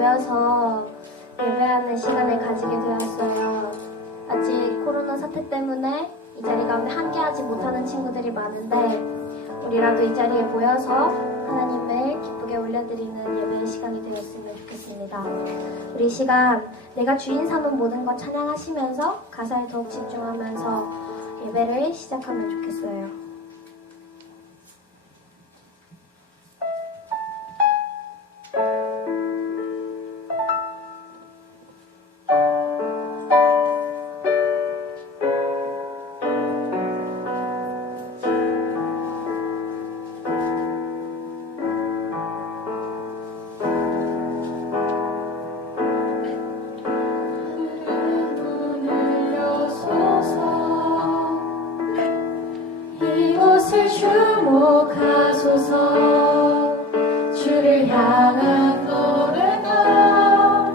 모여서 예배하는 시간을 가지게 되었어요. 아직 코로나 사태 때문에 이 자리 가운데 함께하지 못하는 친구들이 많은데 우리라도 이 자리에 모여서 하나님을 기쁘게 올려드리는 예배의 시간이 되었으면 좋겠습니다. 우리 이 시간 내가 주인 삼은 모든 것 찬양하시면서 가사에 더욱 집중하면서 예배를 시작하면 좋겠어요. 주목하소서. 주를 향한 노래가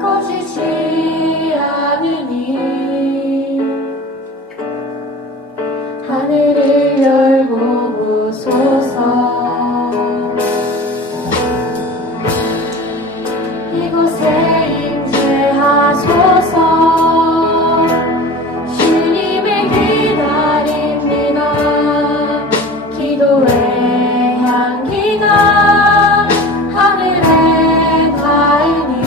꺼지지 않으니 하늘을 열고 보소서. 이곳에 임재하소서. 기도의 향기가 하늘에 닿으니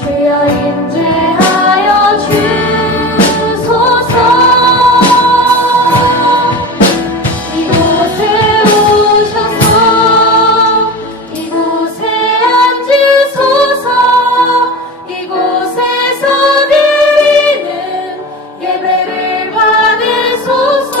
주여 임재하여 주소서. 이곳에 오셔서 이곳에 앉으소서. 이곳에서 드리는 예배를 받으소서.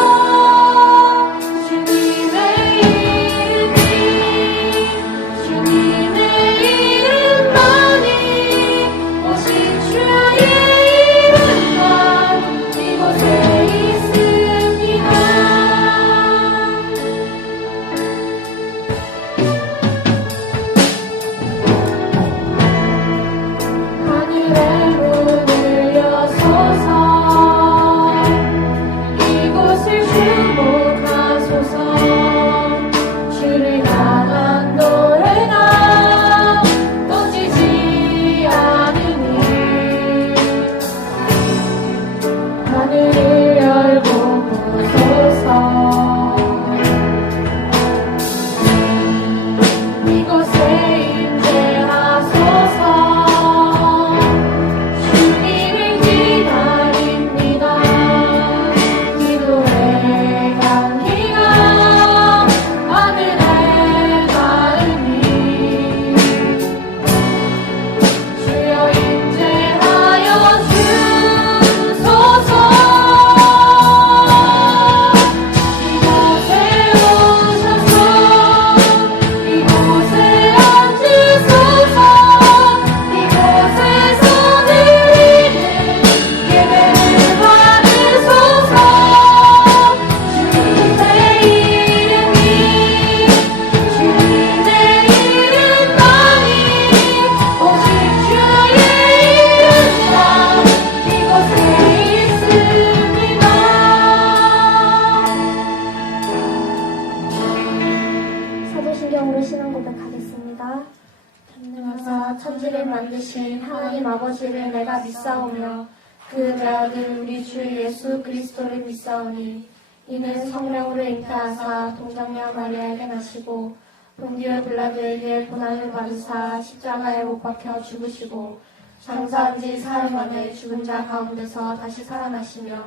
천지를 만드신 하나님 아버지를 내가 믿사오며 그 아들 우리 주 예수 그리스도를 믿사오니 이는 성령으로 잉태하사 동정녀 마리아에게 나시고 본디오 빌라도에게 고난을 받으사 십자가에 못 박혀 죽으시고 장사한 지 사흘 만에 죽은 자 가운데서 다시 살아나시며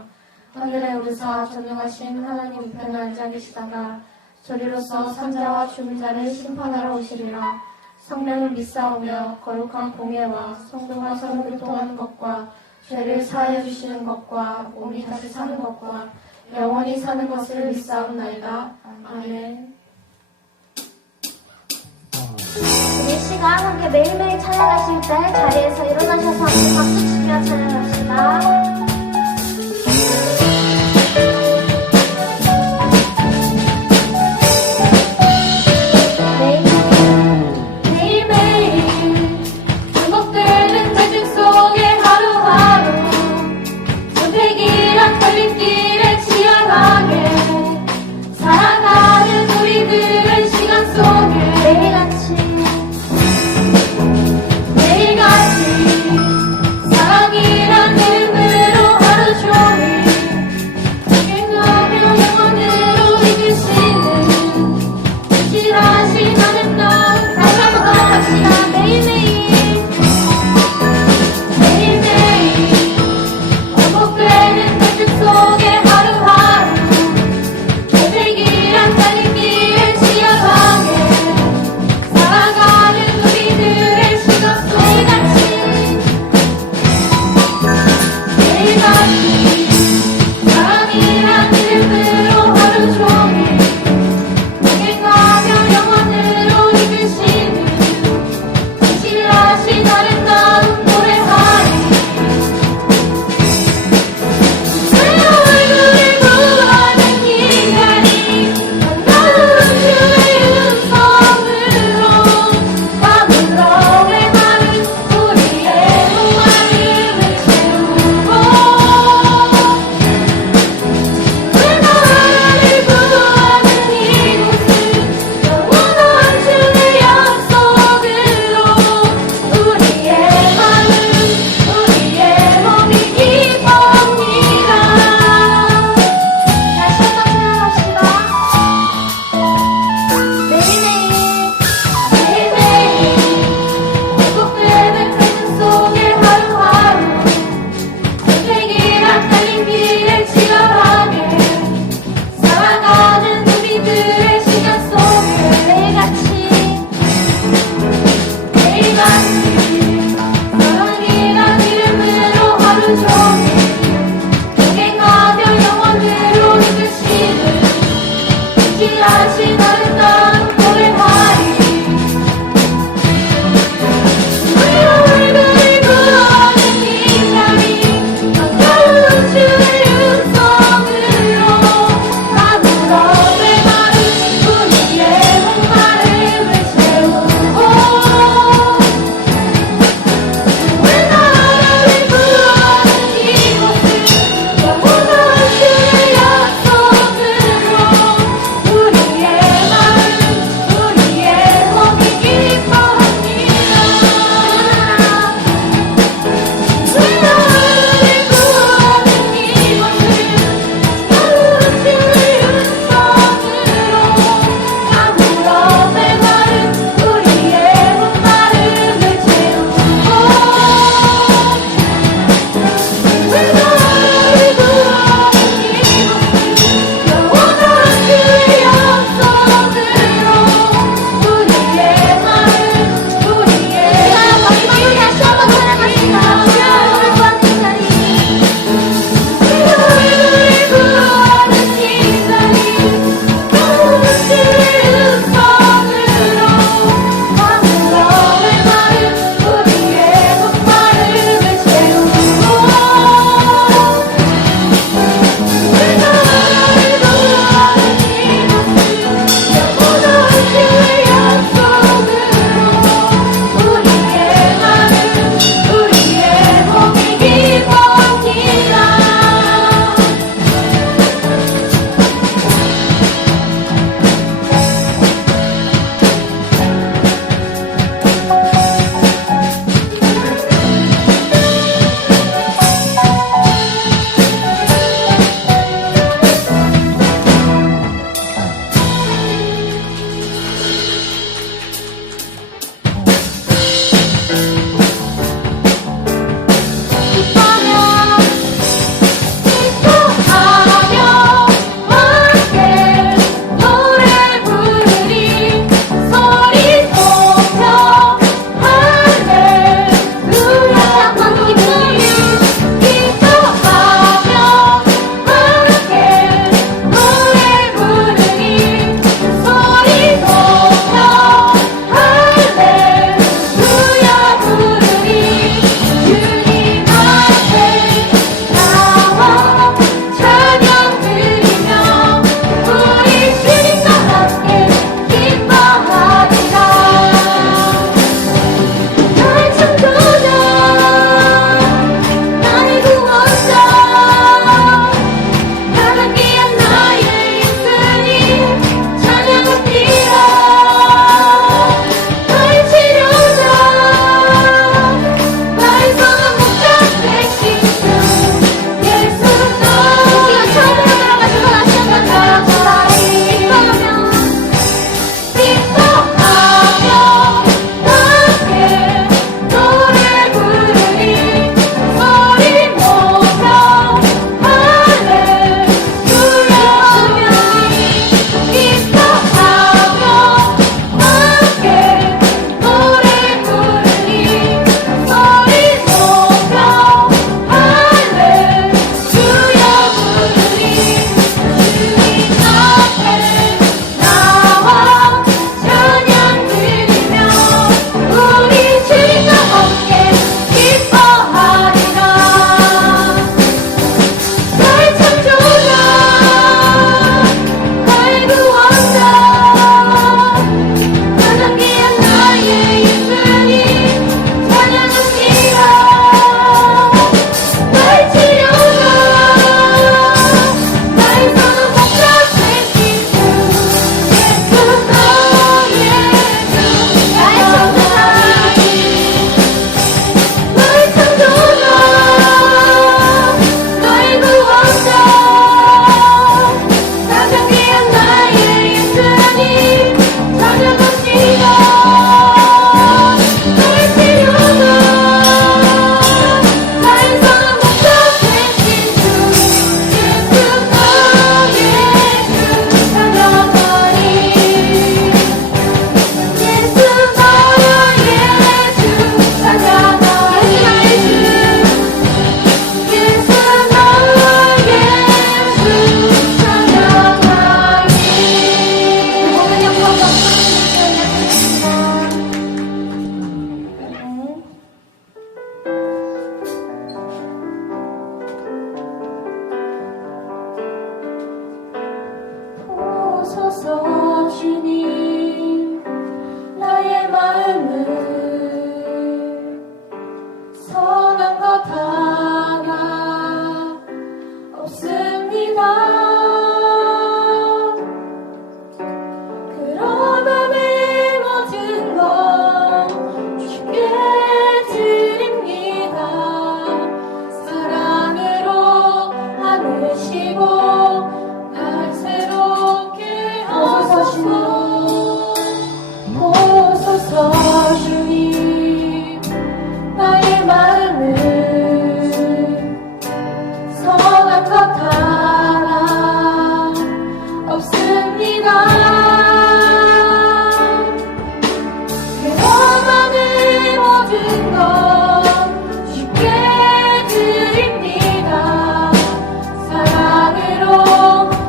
하늘에 오르사 전능하신 하나님 우편에 앉아 계시다가 저리로서 산자와 죽은 자를 심판하러 오시리라. 성령을 믿사오며 거룩한 공예와 성도가 서로 교통하는 것과 죄를 사하여 주시는 것과 몸이 다시 사는 것과 영원히 사는 것을 믿사옵나이다. 아멘. 우리 시간 함께 매일매일 찬양하실 때 자리에서 일어나셔서 함께 박수 치며 찬양합시다. 살아가는 우리들은 시간 속에 매일같이 다시 아름다운 노래하리 주의 얼굴이 부어진 이 자리 반가운 주의 음성으로 아무런 메마른 우리의 목마름을 채우고 주의 나라를 부어진 이곳은 영원한 주의 약속으로 우리의 보소서 주님 나의 마음을 선한 것 하나 없습니다. 그러나 내 모든 것 주께 드립니다. 사랑으로 안으시고 날 새롭게 하소서. 보소서 주님 나의 마음을 선한 것 하나 없습니다. 그러나 내 모든 것 주께 드립니다. 사랑으로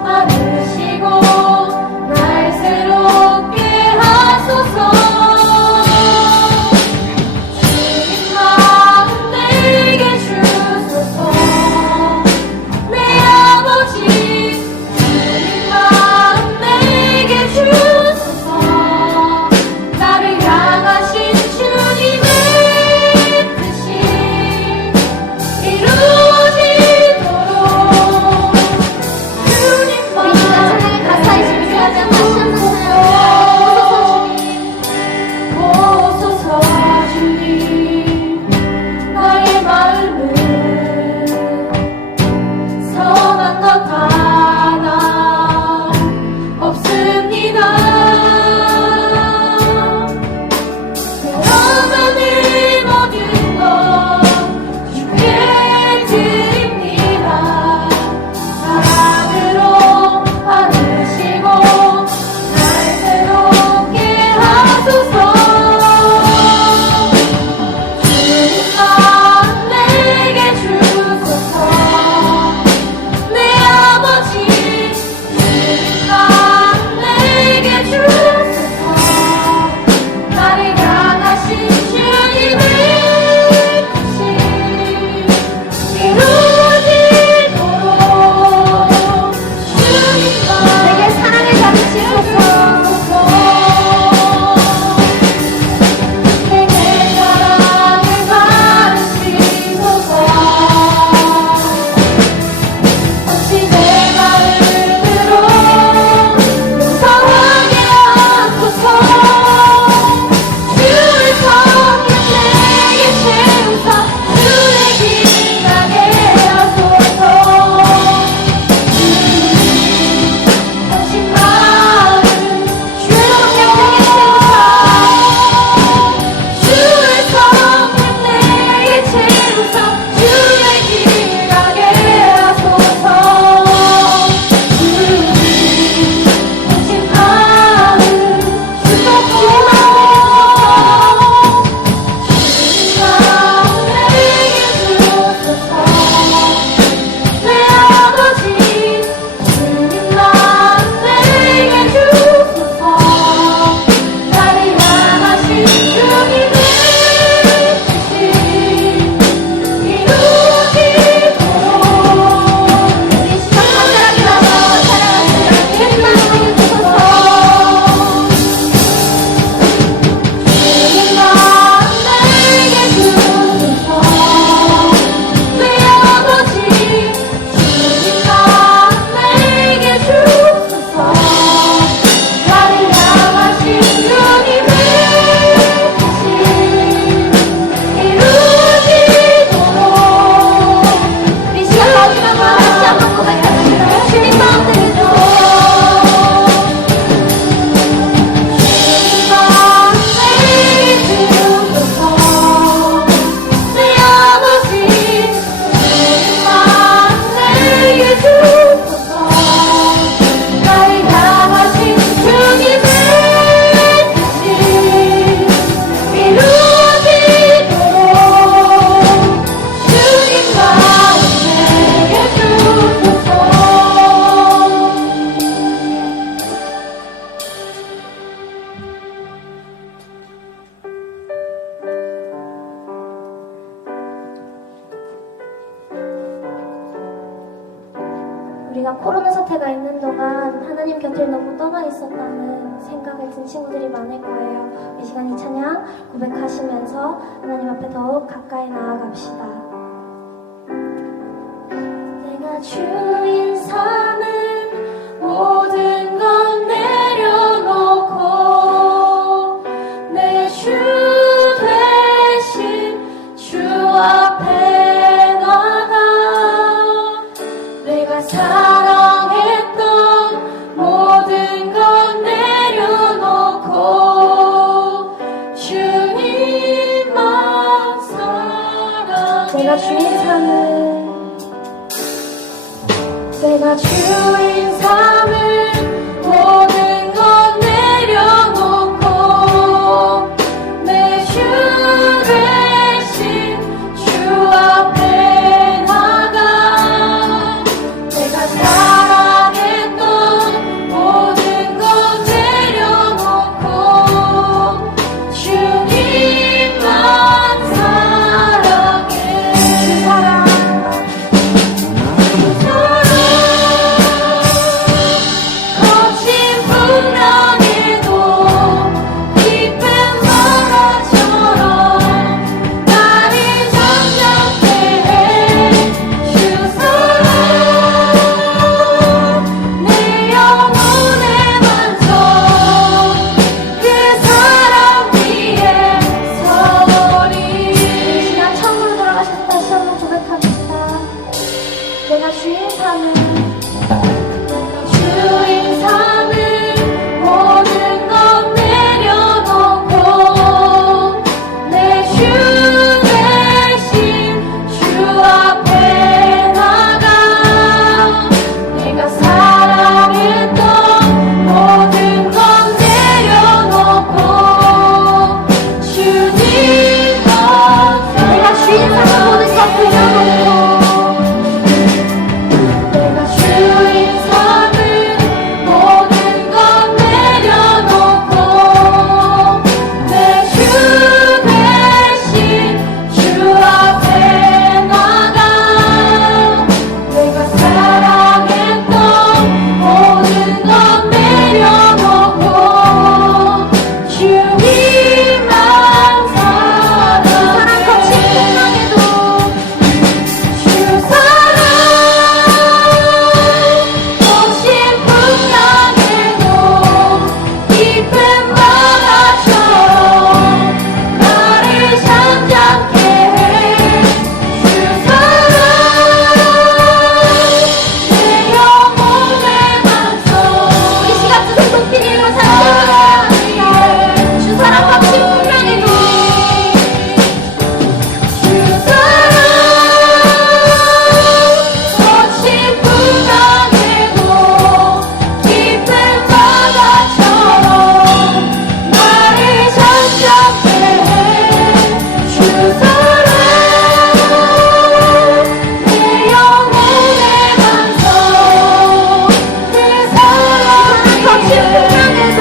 안으시고 날 새롭게 하소서. 주님 마음 내게 주소서. 내 아버지 주님 마음 내게 우리가 코로나 사태가 있는 동안 하나님 곁을 너무 떠나 있었다는 생각을 든 친구들이 많을 거예요. 이 시간 이 찬양 고백하시면서 하나님 앞에 더욱 가까이 나아갑시다. 내가 주인 삼은 모든 건 내려놓고 내 주 대신 주 앞에 나가 내가 사랑했던 모든 건 내려놓고 주님만 사랑해 내가 주인 삼은 내가 주인 삼은 모든 건 내려놓고 내 주 대신 주 앞에 나가 내가 사랑했던 모든 건 내려놓고 주님만 사랑해 거친 풍랑에도 깊은 바다처럼 나를 잠잠케 해 주 사랑 내 영혼의 만족 그 사랑 위에 서리 이 시간 처음으로 돌아가셔서 다시 한번 고백합시다. 내가 주인 삼은 주인 삼은 모든 건 내려놓고 내 주 대신 주 앞에 나가 내가 사랑했던 모든 건 내려놓고 주님만 내가 주인 삼은 모든 건 내려놓고 내가 주인 삼은 모든 건 내려놓고 내 주 대신 주 앞에 나가 내가 사랑했던 모든 건 내려놓고 주님만 사랑해 사랑 거친 풍랑에도 주 사랑 거친 풍랑에도 깊은 바다처럼 나를 잠잠케 해 주 사랑 내 영혼의 만족 이 시간 두손 높이 들고 사랑합니다. 주 사랑 거친 풍랑에도 주 사랑 거친 풍랑에도 깊은 바다처럼 나를 잠잠케 해 주 사랑 내 영혼의 만족 그 사랑 거친 풍랑에도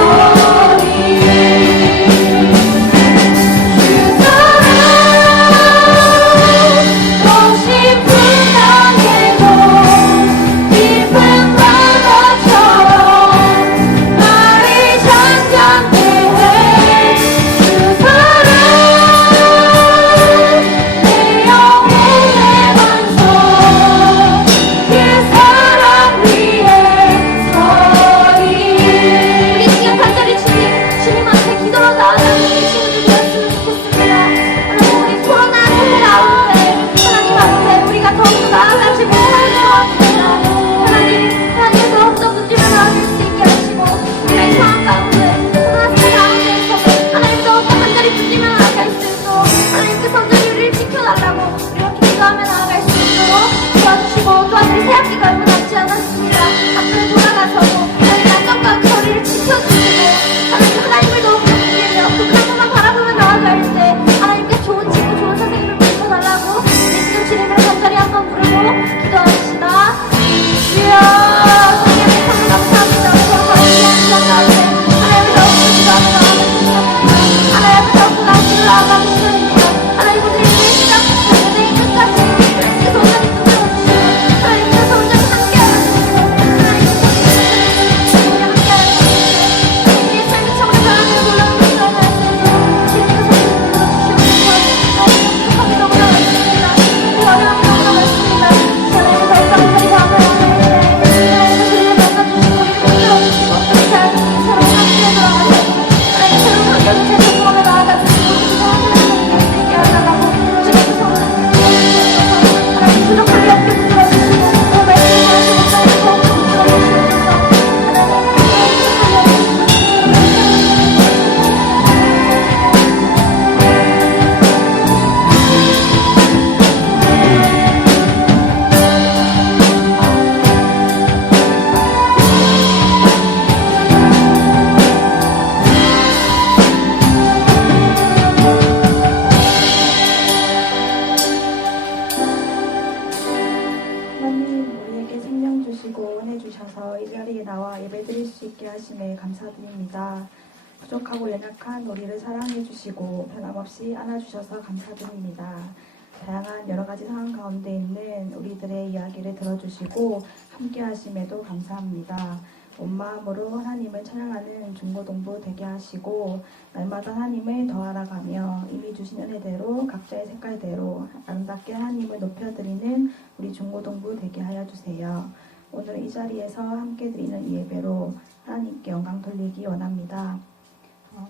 수 있게 하심에 감사드립니다. 부족하고 연약한 우리를 사랑해 주시고 변함없이 안아주셔서 감사드립니다. 다양한 여러 가지 상황 가운데 있는 우리들의 이야기를 들어주시고 함께 하심에도 감사합니다. 온 마음으로 하나님을 찬양하는 중고동부 되게 하시고 날마다 하나님을 더 알아가며 이미 주신 은혜대로 각자의 색깔대로 아름답게 하나님을 높여드리는 우리 중고동부 되게 하여 주세요. 오늘 이 자리에서 함께 드리는 이 예배로 하나님께 영광 돌리기 원합니다.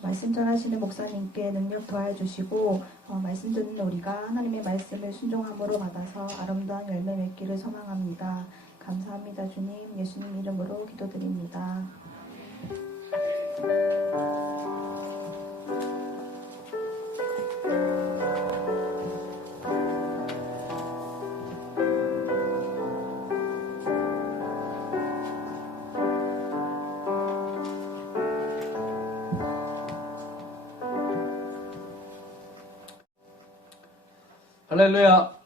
말씀 전하시는 목사님께 능력 더하여 주시고 말씀 듣는 우리가 하나님의 말씀을 순종함으로 받아서 아름다운 열매 맺기를 소망합니다. 감사합니다. 주님, 예수님 이름으로 기도드립니다. 할렐루야.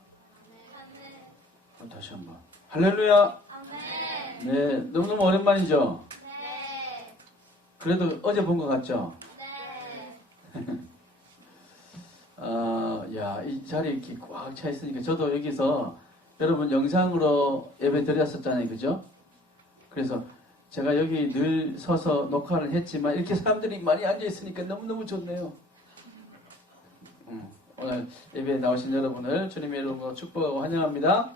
다시 한번. 할렐루야. 네, 너무너무 오랜만이죠? 네. 그래도 어제 본 것 같죠? 네. 야, 이 자리에 이렇게 꽉 차 있으니까 저도 여기서 여러분 영상으로 예배 드렸었잖아요. 그죠? 그래서 제가 여기 늘 서서 녹화를 했지만 이렇게 사람들이 많이 앉아 있으니까 너무너무 좋네요. 오늘 예배에 나오신 여러분을 주님의 이름으로 축복하고 환영합니다.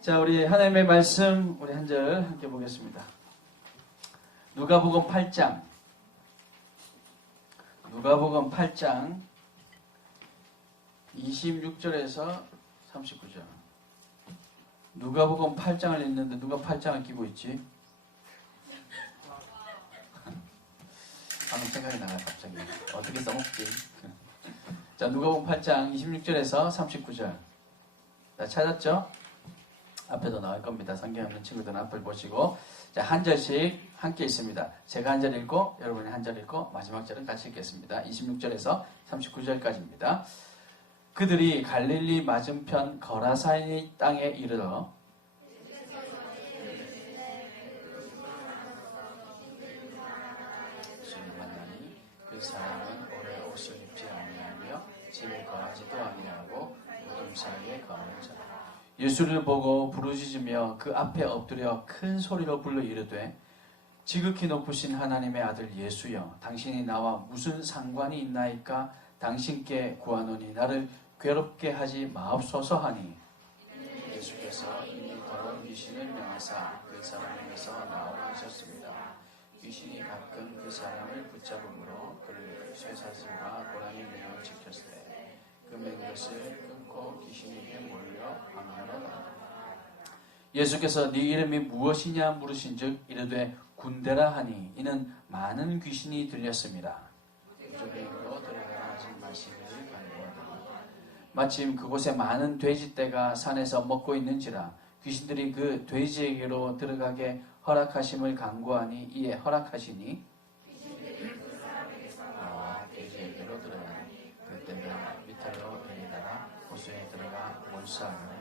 자, 우리 하나님의 말씀 우리 한 절 함께 보겠습니다. 누가복음 8장 26절에서 39절. 누가복음 8장을 읽는데 누가 8장을 끼고 있지? 방금 생각이 나요. 갑자기 어떻게 써먹지? 자, 누가복음 8장 26절에서 39절. 자, 찾았죠? 앞에도 나올 겁니다. 성경 없는 친구들은 앞을 보시고, 자, 한 절씩 함께 있습니다. 제가 한 절 읽고 여러분이 한 절 읽고 마지막 절은 같이 읽겠습니다. 26절에서 39절까지입니다. 그들이 갈릴리 맞은편 거라사니 땅에 이르러 예수를 만나니 그 사람은 오래 옷을 입지 아니하며 집에 거하지도 아니하고 무덤 사이에 거하는 자라. 예수를 보고 부르짖으며 그 앞에 엎드려 큰 소리로 불러 이르되 지극히 높으신 하나님의 아들 예수여, 당신이 나와 무슨 상관이 있나이까? 당신께 구하노니 나를 괴롭게 하지 마옵소서 하니, 예수께서 이미 더러운 귀신을 명하사 그 사람에게서 나오라 하셨습니다. 귀신이 가끔 그 사람을 붙잡음으로 그를 쇠사슬과 고랑이 매어 지켰으되 그 맨 것을 끊고 귀신에게 몰려 방면으로 나가니라. 예수께서 네 이름이 무엇이냐 물으신즉 이르되 군대라 하니 이는 많은 귀신이 들렸습니다. 무적행으로 들어가라 하신 말씀을 간구하니 마침 그곳에 많은 돼지떼가 산에서 먹고 있는지라 귀신들이 그 돼지에게로 들어가게 허락하심을 간구하니 이에 허락하시니 돼지에게로 들어가니 그때가 미탈로 내리다가 호수에 들어가 몰수하며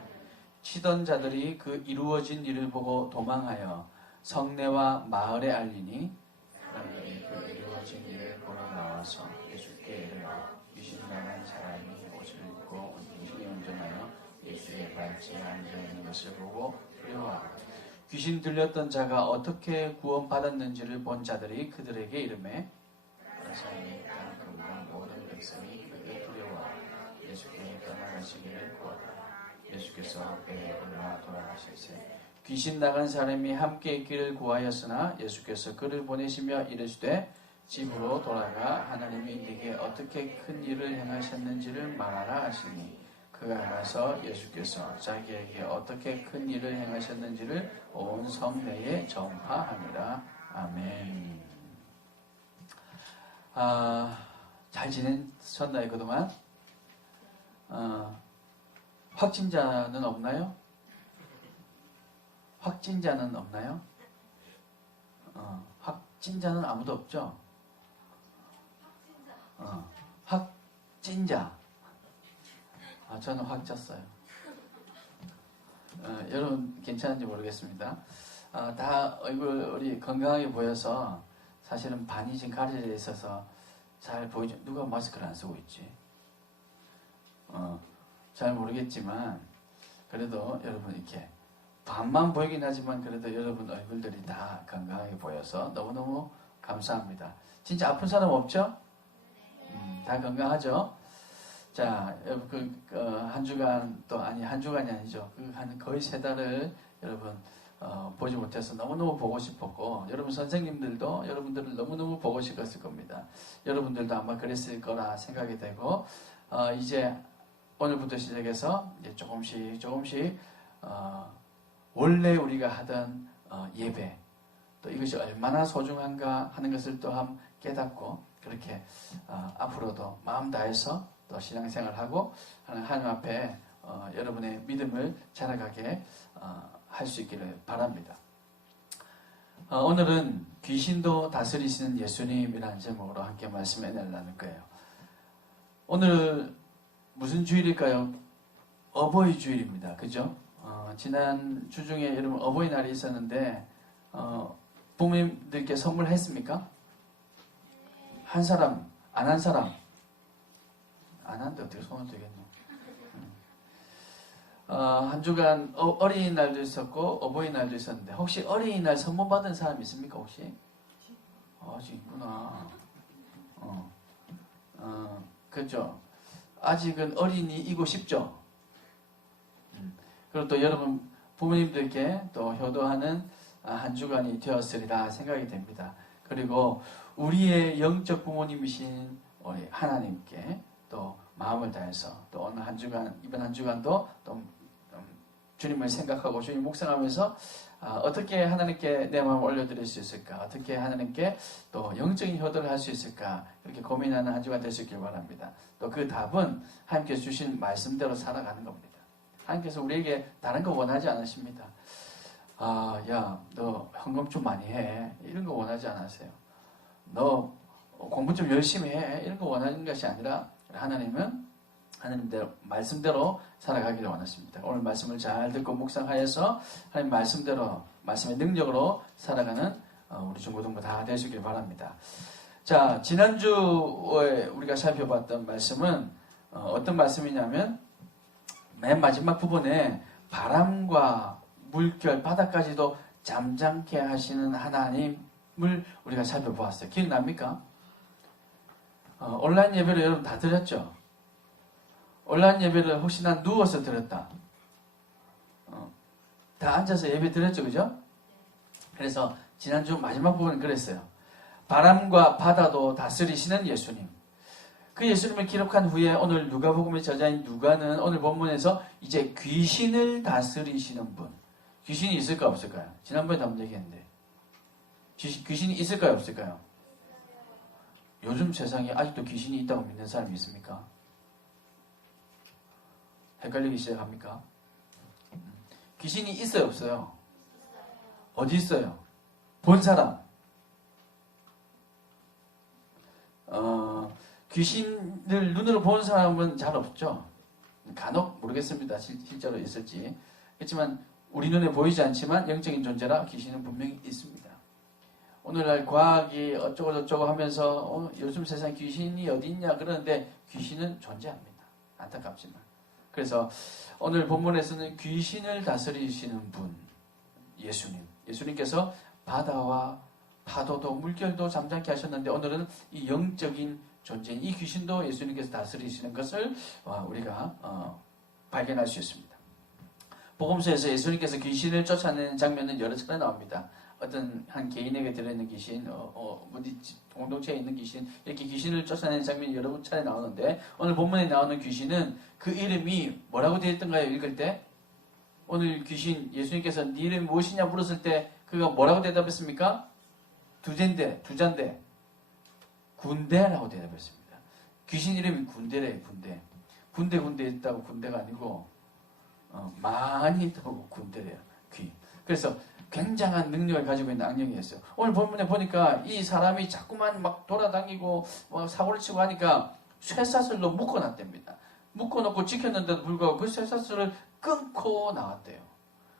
치던 자들이 그 이루어진 일을 보고 도망하여 성내와 마을에 알리니 사람들이 그 이루어진 일을 보러 나와서 예수께 이르러 귀신 나간 사람이 옷을 입고 귀신이 온전하여 예수의 발치에 앉아있는 것을 보고 두려워하고 귀신 들렸던 자가 어떻게 구원받았는지를 본 자들이 그들에게 이르매 가사에 그 모든 백성이 그에게 두려워하고 예수께 떠나가시기를 구하더라. 예수께서 배에 올라 돌아가실세 귀신 나간 사람이 함께 있기를 구하였으나 예수께서 그를 보내시며 이르시되 집으로 돌아가 하나님이 네게 어떻게 큰 일을 행하셨는지를 말하라 하시니 그가 가서 예수께서 자기에게 어떻게 큰 일을 행하셨는지를 온 성내에 전파하니라. 아멘. 잘 지내셨나요 그동안? 확진자는 없나요? 확진자는 없나요? 확진자는 아무도 없죠? 확진자. 저는 확 쪘어요. 여러분 괜찮은지 모르겠습니다. 다 얼굴이 건강하게 보여서 사실은 반이 지금 가려져 있어서 잘 보이죠. 누가 마스크를 안 쓰고 있지? 잘 모르겠지만 그래도 여러분 이렇게 반만 보이긴 하지만 그래도 여러분 얼굴들이 다 건강하게 보여서 너무너무 감사합니다. 진짜 아픈 사람 없죠? 다 건강하죠? 자, 한 주간 또 아니 한 주간이 아니죠. 한 거의 3달을 여러분 보지 못해서 너무너무 보고 싶었고 여러분 선생님들도 여러분들을 너무너무 보고 싶었을 겁니다. 여러분들도 아마 그랬을 거라 생각이 되고 이제 오늘부터 시작해서 이제 조금씩 원래 우리가 하던 예배 또 이것이 얼마나 소중한가 하는 것을 또한 깨닫고 그렇게 앞으로도 마음 다해서 또 신앙생활하고 하나님 앞에 여러분의 믿음을 자라가게 할 수 있기를 바랍니다. 오늘은 귀신도 다스리시는 예수님이라는 제목으로 함께 말씀을 나눌 거예요. 오늘 무슨 주일일까요? 어버이 주일입니다. 그죠? 지난 주 중에 여러분 어버이날이 있었는데 부모님들께 선물했습니까? 한 사람, 안 한 사람? 안 한데 어떻게 손을 들겠노? 한 주간 어린이날도 있었고 어버이날도 있었는데 혹시 어린이날 선물 받은 사람 있습니까 혹시? 아직 있구나. 그렇죠. 아직은 어린이이고 싶죠. 그리고 또 여러분 부모님들께 또 효도하는 한 주간이 되었으리라 생각이 됩니다. 그리고 우리의 영적 부모님이신 우리 하나님께 또 마음을 다해서 또 오늘 한 주간 이번 한 주간도 또 주님을 생각하고 주님 묵상하면서 어떻게 하나님께 내 마음을 올려드릴 수 있을까? 어떻게 하나님께 또 영적인 효도를 할 수 있을까? 이렇게 고민하는 한 주간 될 수 있길 바랍니다. 또 그 답은 하나님께서 주신 말씀대로 살아가는 겁니다. 하나님께서 우리에게 다른 거 원하지 않으십니다. 야, 너 헌금 좀 많이 해. 이런 거 원하지 않으세요. 너 공부 좀 열심히 해. 이런 거 원하는 것이 아니라 하나님은 하나님대로 말씀대로 살아가기를 원하십니다. 오늘 말씀을 잘 듣고 묵상하여서 하나님 말씀대로 말씀의 능력으로 살아가는 우리 중고등부 다 되시길 바랍니다. 자, 지난주에 우리가 살펴봤던 말씀은 어떤 말씀이냐면 맨 마지막 부분에 바람과 물결, 바다까지도 잠잠케 하시는 하나님을 우리가 살펴보았어요. 기억납니까? 온라인 예배를 여러분 다 드렸죠? 온라인 예배를 혹시나 누워서 드렸다. 다 앉아서 예배 드렸죠, 그죠? 그래서 지난주 마지막 부분은 그랬어요. 바람과 바다도 다스리시는 예수님. 그 예수님을 기록한 후에 오늘 누가복음의 저자인 누가는 오늘 본문에서 이제 귀신을 다스리시는 분. 귀신이 있을까 없을까요? 지난번에도 한번 얘기했는데 귀신이 있을까요 없을까요? 요즘 세상에 아직도 귀신이 있다고 믿는 사람이 있습니까? 헷갈리기 시작합니까? 귀신이 있어요 없어요? 어디 있어요? 본 사람. 귀신을 눈으로 보는 사람은 잘 없죠. 간혹 모르겠습니다. 실제로 있을지. 그렇지만 우리 눈에 보이지 않지만 영적인 존재라 귀신은 분명히 있습니다. 오늘날 과학이 어쩌고저쩌고 하면서 요즘 세상에 귀신이 어디 있냐 그러는데 귀신은 존재합니다. 안타깝지만. 그래서 오늘 본문에서는 귀신을 다스리시는 분, 예수님. 예수님께서 바다와 파도도 물결도 잠잠케 하셨는데 오늘은 이 영적인 존재인 이 귀신도 예수님께서 다스리시는 것을 우리가 발견할 수 있습니다. 복음서에서 예수님께서 귀신을 쫓아내는 장면은 여러 차례 나옵니다. 어떤 한 개인에게 들어있는 귀신, 어디 공동체에 있는 귀신, 이렇게 귀신을 쫓아내는 장면이 여러 차례 나오는데 오늘 본문에 나오는 귀신은 그 이름이 뭐라고 되어 있던가요? 읽을 때? 오늘 귀신, 예수님께서 네 이름이 무엇이냐 물었을 때 그가 뭐라고 대답했습니까? 두잔데 군대라고 대답했습니다. 귀신 이름이 군대래요. 군대 있다고 군대가 아니고 많이 있다고 군대래요. 귀. 그래서 굉장한 능력을 가지고 있는 악령이었어요. 오늘 본문에 보니까 이 사람이 자꾸만 막 돌아다니고 사고를 치고 하니까 쇠사슬로 묶어놨답니다. 묶어놓고 지켰는데도 불구하고 그 쇠사슬을 끊고 나왔대요.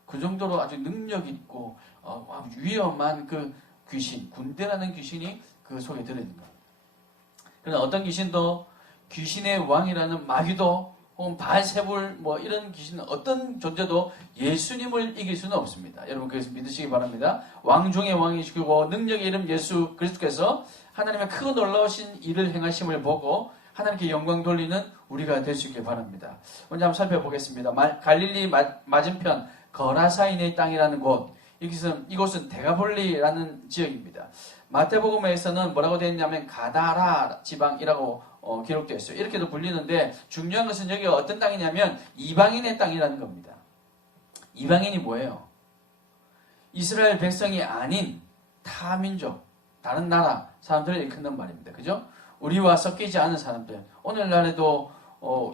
그 정도로 아주 능력 있고 위험한 그 귀신, 군대라는 귀신이 그 속에 들어있는 거예요. 그러나 어떤 귀신도 귀신의 왕이라는 마귀도 혹은 바알세불 뭐 이런 귀신은 어떤 존재도 예수님을 이길 수는 없습니다. 여러분 그래서 믿으시기 바랍니다. 왕 중의 왕이시고 능력의 이름 예수 그리스도께서 하나님의 크고 놀라우신 일을 행하심을 보고 하나님께 영광 돌리는 우리가 될 수 있길 바랍니다. 먼저 한번 살펴보겠습니다. 갈릴리 맞은편 거라사인의 땅이라는 곳, 이곳은 데가볼리라는 지역입니다. 마태복음에서는 뭐라고 되어 있냐면 가다라 지방이라고 기록되어 있어요. 이렇게도 불리는데 중요한 것은 여기가 어떤 땅이냐면 이방인의 땅이라는 겁니다. 이방인이 뭐예요? 이스라엘 백성이 아닌 타민족, 다른 나라 사람들을 일컫는 말입니다. 그죠? 우리와 섞이지 않은 사람들. 오늘날에도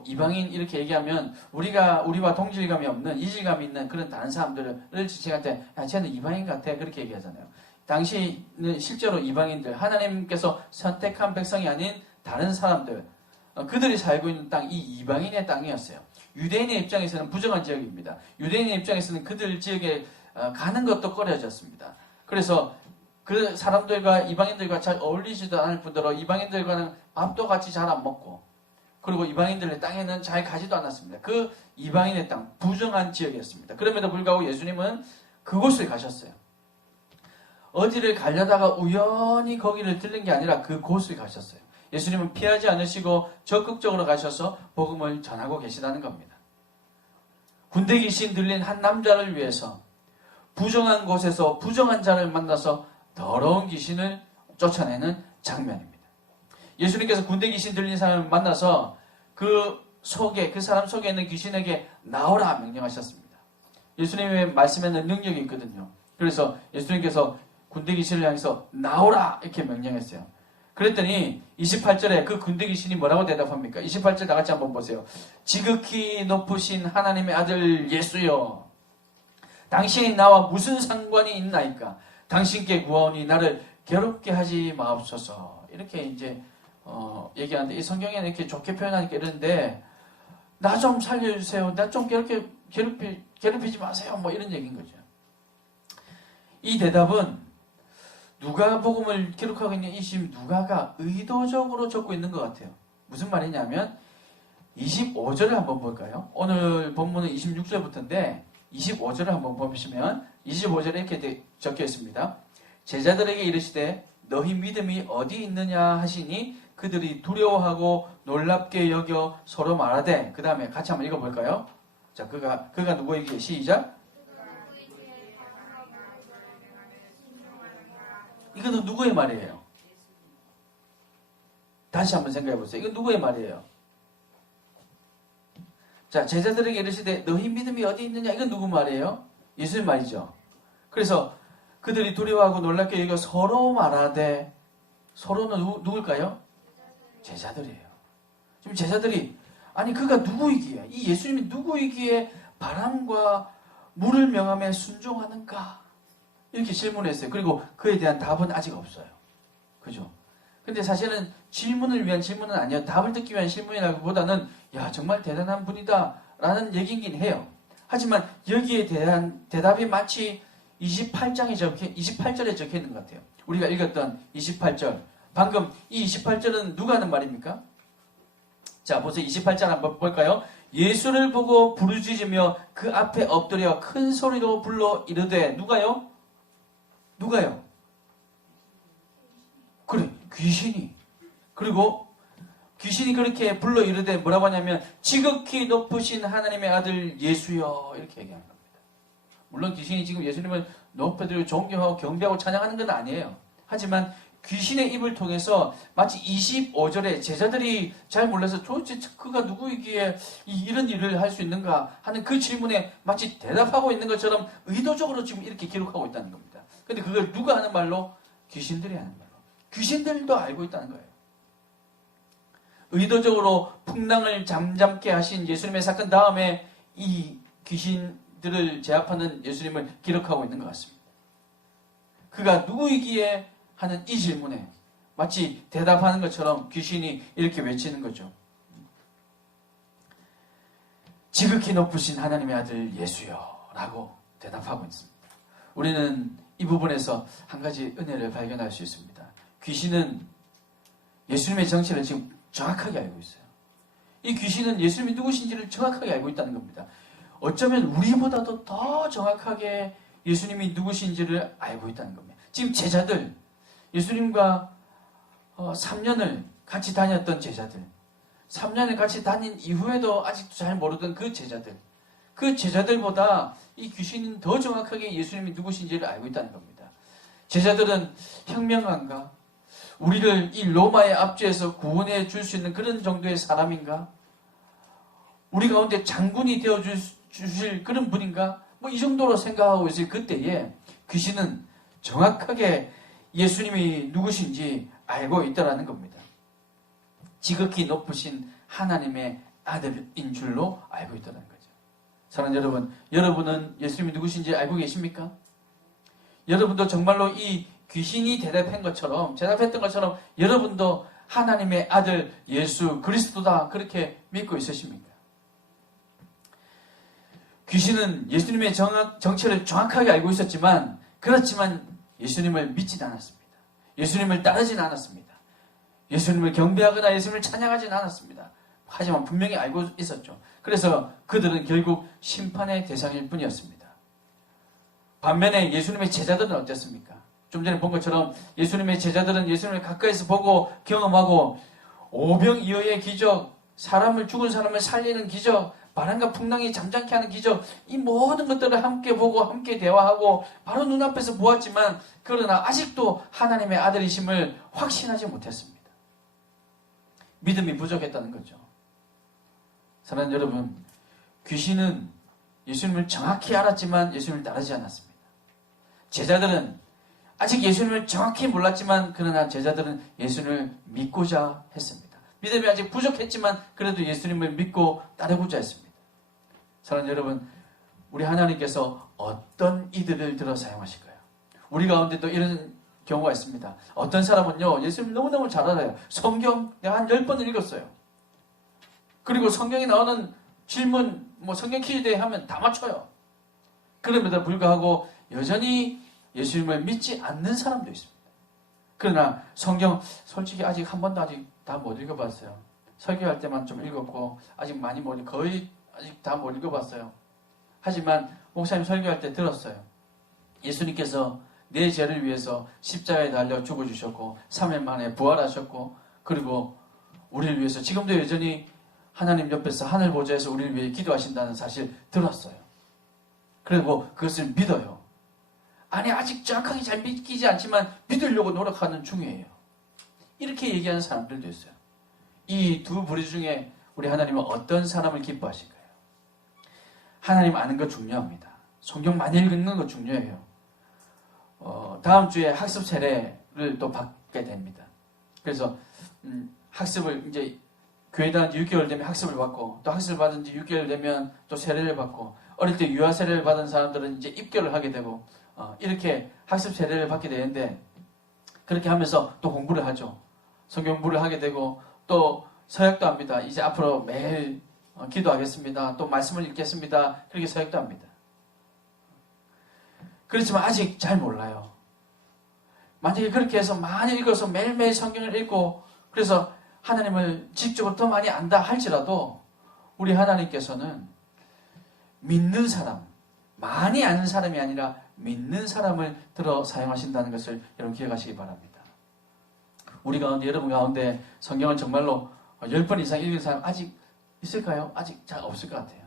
이방인 이렇게 얘기하면 우리와 동질감이 없는 이질감이 있는 그런 다른 사람들을 지칭할 때 쟤는 이방인 같아 그렇게 얘기하잖아요. 당시는 실제로 이방인들, 하나님께서 선택한 백성이 아닌 다른 사람들, 그들이 살고 있는 땅, 이 이방인의 땅이었어요. 유대인의 입장에서는 부정한 지역입니다. 유대인의 입장에서는 그들 지역에 가는 것도 꺼려졌습니다. 그래서 그 사람들과 이방인들과 잘 어울리지도 않을 뿐더러 이방인들과는 밥도 같이 잘 안 먹고, 그리고 이방인들의 땅에는 잘 가지도 않았습니다. 그 이방인의 땅, 부정한 지역이었습니다. 그럼에도 불구하고 예수님은 그곳을 가셨어요. 어디를 가려다가 우연히 거기를 들른 게 아니라 그곳을 가셨어요. 예수님은 피하지 않으시고 적극적으로 가셔서 복음을 전하고 계시다는 겁니다. 군대 귀신 들린 한 남자를 위해서 부정한 곳에서 부정한 자를 만나서 더러운 귀신을 쫓아내는 장면입니다. 예수님께서 군대 귀신 들린 사람을 만나서 그 사람 속에 있는 귀신에게 나오라 명령하셨습니다. 예수님의 말씀에는 능력이 있거든요. 그래서 예수님께서 군대 귀신을 향해서 나오라 이렇게 명령했어요. 그랬더니 28절에 그 군대 귀신이 뭐라고 대답합니까? 28절 다 같이 한번 보세요. 지극히 높으신 하나님의 아들 예수여, 당신이 나와 무슨 상관이 있나이까? 당신께 구하오니 나를 괴롭게 하지 마옵소서. 이렇게 이제 얘기하는데, 이 성경에는 이렇게 좋게 표현하니까 이러는데, 나 좀 살려주세요. 나 좀 괴롭히지 마세요. 뭐 이런 얘기인 거죠. 이 대답은 누가복음을 기록하고 있는 이 지금 누가가 의도적으로 적고 있는 것 같아요. 무슨 말이냐면 25절을 한번 볼까요? 오늘 본문은 26절부터인데 25절을 한번 보시면 25절에 이렇게 적혀 있습니다. 제자들에게 이르시되 너희 믿음이 어디 있느냐 하시니 그들이 두려워하고 놀랍게 여겨 서로 말하되, 그 다음에 같이 한번 읽어볼까요? 자, 그가 누구에게? 시작. 이거는 누구의 말이에요? 다시 한번 생각해 보세요. 이건 누구의 말이에요? 자, 제자들에게 이르시되 너희 믿음이 어디 있느냐? 이건 누구 말이에요? 예수님 말이죠. 그래서 그들이 두려워하고 놀랍게 여겨 서로 말하되, 서로는 누굴까요? 제자들이에요. 지금 제자들이 아니 그가 누구이기에, 이 예수님이 누구이기에 바람과 물을 명함에 순종하는가? 이렇게 질문했어요. 그리고 그에 대한 답은 아직 없어요. 그죠? 근데 사실은 질문을 위한 질문은 아니에요. 답을 듣기 위한 질문이라기보다는 야 정말 대단한 분이다 라는 얘기긴 해요. 하지만 여기에 대한 대답이 마치 28절에 적혀 있는 것 같아요. 우리가 읽었던 28절. 방금 이 28절은 누가 하는 말입니까? 자, 보세요. 28절 한번 볼까요? 예수를 보고 부르짖으며 그 앞에 엎드려 큰 소리로 불러 이르되, 누가요? 그래, 귀신이. 그리고 귀신이 그렇게 불러 이르되 뭐라고 하냐면 지극히 높으신 하나님의 아들 예수여, 이렇게 얘기하는 겁니다. 물론 귀신이 지금 예수님을 높여들고 존경하고 경배하고 찬양하는 건 아니에요. 하지만 귀신의 입을 통해서 마치 25절에 제자들이 잘 몰라서 도대체 그가 누구이기에 이런 일을 할 수 있는가 하는 그 질문에 마치 대답하고 있는 것처럼 의도적으로 지금 이렇게 기록하고 있다는 겁니다. 근데 그걸 누가 하는 말로? 귀신들이 하는 말로. 귀신들도 알고 있다는 거예요. 의도적으로 풍랑을 잠잠케 하신 예수님의 사건 다음에 이 귀신들을 제압하는 예수님을 기록하고 있는 것 같습니다. 그가 누구이기에 하는 이 질문에 마치 대답하는 것처럼 귀신이 이렇게 외치는 거죠. 지극히 높으신 하나님의 아들 예수여 라고 대답하고 있습니다. 우리는 이 부분에서 한 가지 은혜를 발견할 수 있습니다. 귀신은 예수님의 정체를 지금 정확하게 알고 있어요. 이 귀신은 예수님이 누구신지를 정확하게 알고 있다는 겁니다. 어쩌면 우리보다도 더 정확하게 예수님이 누구신지를 알고 있다는 겁니다. 지금 제자들, 예수님과 3년을 같이 다녔던 제자들, 3년을 같이 다닌 이후에도 아직도 잘 모르던 그 제자들보다 이 귀신은 더 정확하게 예수님이 누구신지를 알고 있다는 겁니다. 제자들은 혁명가인가? 우리를 이 로마의 압제에서 구원해 줄 수 있는 그런 정도의 사람인가? 우리 가운데 장군이 되어 주실 그런 분인가? 뭐 이 정도로 생각하고 있을 그때에 귀신은 정확하게 예수님이 누구신지 알고 있다는 겁니다. 지극히 높으신 하나님의 아들인 줄로 알고 있다는 거죠. 사랑하는 여러분, 여러분은 예수님이 누구신지 알고 계십니까? 여러분도 정말로 이 귀신이 대답했던 것처럼 여러분도 하나님의 아들 예수 그리스도다 그렇게 믿고 있으십니까? 귀신은 예수님의 정체를 정확하게 알고 있었지만 그렇지만 예수님을 믿지는 않았습니다. 예수님을 따르지는 않았습니다. 예수님을 경배하거나 예수님을 찬양하지는 않았습니다. 하지만 분명히 알고 있었죠. 그래서 그들은 결국 심판의 대상일 뿐이었습니다. 반면에 예수님의 제자들은 어땠습니까? 좀 전에 본 것처럼 예수님의 제자들은 예수님을 가까이서 보고 경험하고 오병이어의 기적, 죽은 사람을 살리는 기적, 바람과 풍랑이 잠잠케 하는 기적, 이 모든 것들을 함께 보고 함께 대화하고 바로 눈앞에서 보았지만 그러나 아직도 하나님의 아들이심을 확신하지 못했습니다. 믿음이 부족했다는 거죠. 사랑하는 여러분, 귀신은 예수님을 정확히 알았지만 예수님을 따르지 않았습니다. 제자들은 아직 예수님을 정확히 몰랐지만 그러나 제자들은 예수님을 믿고자 했습니다. 믿음이 아직 부족했지만 그래도 예수님을 믿고 따르고자 했습니다. 사랑하는 여러분, 우리 하나님께서 어떤 이들을 들어 사용하실까요? 우리 가운데도 이런 경우가 있습니다. 어떤 사람은요, 예수님 너무너무 잘 알아요. 성경 내가 한 10번 읽었어요. 그리고 성경에 나오는 질문, 성경 퀴즈대회 하면 다 맞춰요. 그럼에도 불구하고 여전히 예수님을 믿지 않는 사람도 있습니다. 그러나 성경 솔직히 아직 한 번도 아직 다 못 읽어봤어요. 설교할 때만 좀 읽었고 아직 거의 아직 다 못 읽어봤어요. 하지만 목사님 설교할 때 들었어요. 예수님께서 내 죄를 위해서 십자가에 달려 죽어주셨고 3일 만에 부활하셨고 그리고 우리를 위해서 지금도 여전히 하나님 옆에서 하늘 보좌에서 우리를 위해 기도하신다는 사실 들었어요. 그리고 그것을 믿어요. 아니 아직 정확하게 잘 믿기지 않지만 믿으려고 노력하는 중이에요. 이렇게 얘기하는 사람들도 있어요. 이 두 부류 중에 우리 하나님은 어떤 사람을 기뻐하실까요? 하나님 아는 거 중요합니다. 성경 많이 읽는 거 중요해요. 다음 주에 학습 세례를 또 받게 됩니다. 그래서 학습을 이제 교회 다닌 지 6개월 되면 학습을 받고 또 학습을 받은 지 6개월 되면 또 세례를 받고 어릴 때 유아 세례를 받은 사람들은 이제 입교를 하게 되고 이렇게 학습 세례를 받게 되는데 그렇게 하면서 또 공부를 하죠. 성경 공부를 하게 되고 또 서약도 합니다. 이제 앞으로 매일 기도하겠습니다. 또 말씀을 읽겠습니다. 그렇게 서약도 합니다. 그렇지만 아직 잘 몰라요. 만약에 그렇게 해서 많이 읽어서 매일매일 성경을 읽고 그래서 하나님을 직접으로 더 많이 안다 할지라도 우리 하나님께서는 믿는 사람, 많이 아는 사람이 아니라 믿는 사람을 들어 사용하신다는 것을 여러분 기억하시기 바랍니다. 우리 가운데, 여러분 가운데 성경을 정말로 10번 이상 읽은 사람 아직 있을까요? 아직 잘 없을 것 같아요.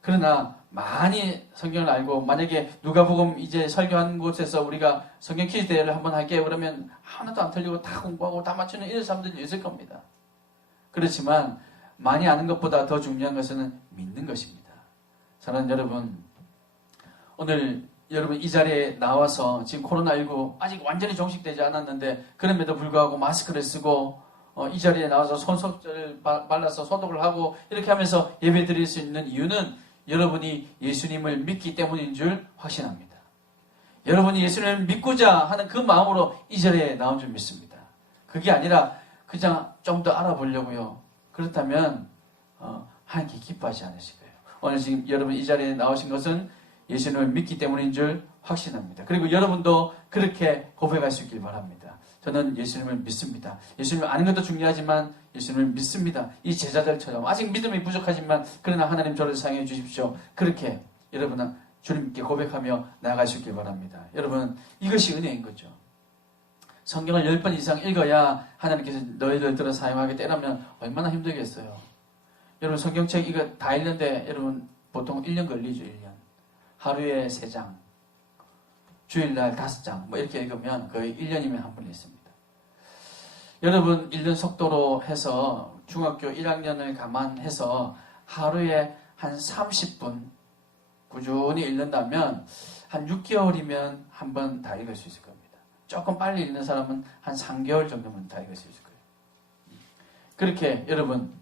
그러나 많이 성경을 알고 만약에 누가복음 이제 설교한 곳에서 우리가 성경 퀴즈 대회를 한번 할게요. 그러면 하나도 안 틀리고 다 공부하고 다 맞추는 이런 사람들이 있을 겁니다. 그렇지만 많이 아는 것보다 더 중요한 것은 믿는 것입니다. 사랑하는 여러분, 오늘 여러분 이 자리에 나와서 지금 코로나19 아직 완전히 종식되지 않았는데 그럼에도 불구하고 마스크를 쓰고 이 자리에 나와서 손석절을 발라서 소독을 하고 이렇게 하면서 예배 드릴 수 있는 이유는 여러분이 예수님을 믿기 때문인 줄 확신합니다. 여러분이 예수님을 믿고자 하는 그 마음으로 이 자리에 나온 줄 믿습니다. 그게 아니라 그냥 좀 더 알아보려고요. 그렇다면 하나님께 기뻐하지 않으실 거예요. 오늘 지금 여러분 이 자리에 나오신 것은 예수님을 믿기 때문인 줄 확신합니다. 그리고 여러분도 그렇게 고백할 수 있길 바랍니다. 저는 예수님을 믿습니다. 예수님을 아는 것도 중요하지만 예수님을 믿습니다. 이 제자들처럼 아직 믿음이 부족하지만 그러나 하나님 저를 사용해 주십시오. 그렇게 여러분은 주님께 고백하며 나아갈 수 있길 바랍니다. 여러분, 이것이 은혜인 거죠. 성경을 10번 이상 읽어야 하나님께서 너희를 들어 사용하게 때라면 얼마나 힘들겠어요. 여러분, 성경책 이거 다 읽는데 여러분 보통 1년 걸리죠. 1년. 하루에 3장, 주일날 5장 뭐 이렇게 읽으면 거의 1년이면 한 번 읽습니다. 여러분, 읽는 속도로 해서 중학교 1학년을 감안해서 하루에 한 30분 꾸준히 읽는다면 한 6개월이면 한 번 다 읽을 수 있을 겁니다. 조금 빨리 읽는 사람은 한 3개월 정도면 다 읽을 수 있을 거예요. 그렇게 여러분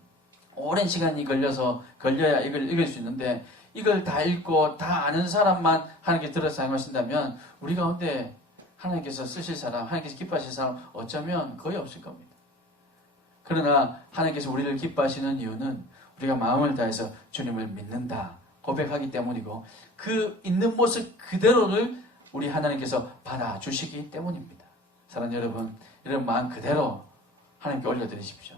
오랜 시간이 걸려야 이걸 읽을 수 있는데 이걸 다 읽고 다 아는 사람만 하나님께 들어 사용하신다면 우리 가운데 하나님께서 쓰실 사람, 하나님께서 기뻐하실 사람 어쩌면 거의 없을 겁니다. 그러나 하나님께서 우리를 기뻐하시는 이유는 우리가 마음을 다해서 주님을 믿는다 고백하기 때문이고 그 있는 모습 그대로를 우리 하나님께서 받아주시기 때문입니다. 사랑하는 여러분, 이런 마음 그대로 하나님께 올려드리십시오.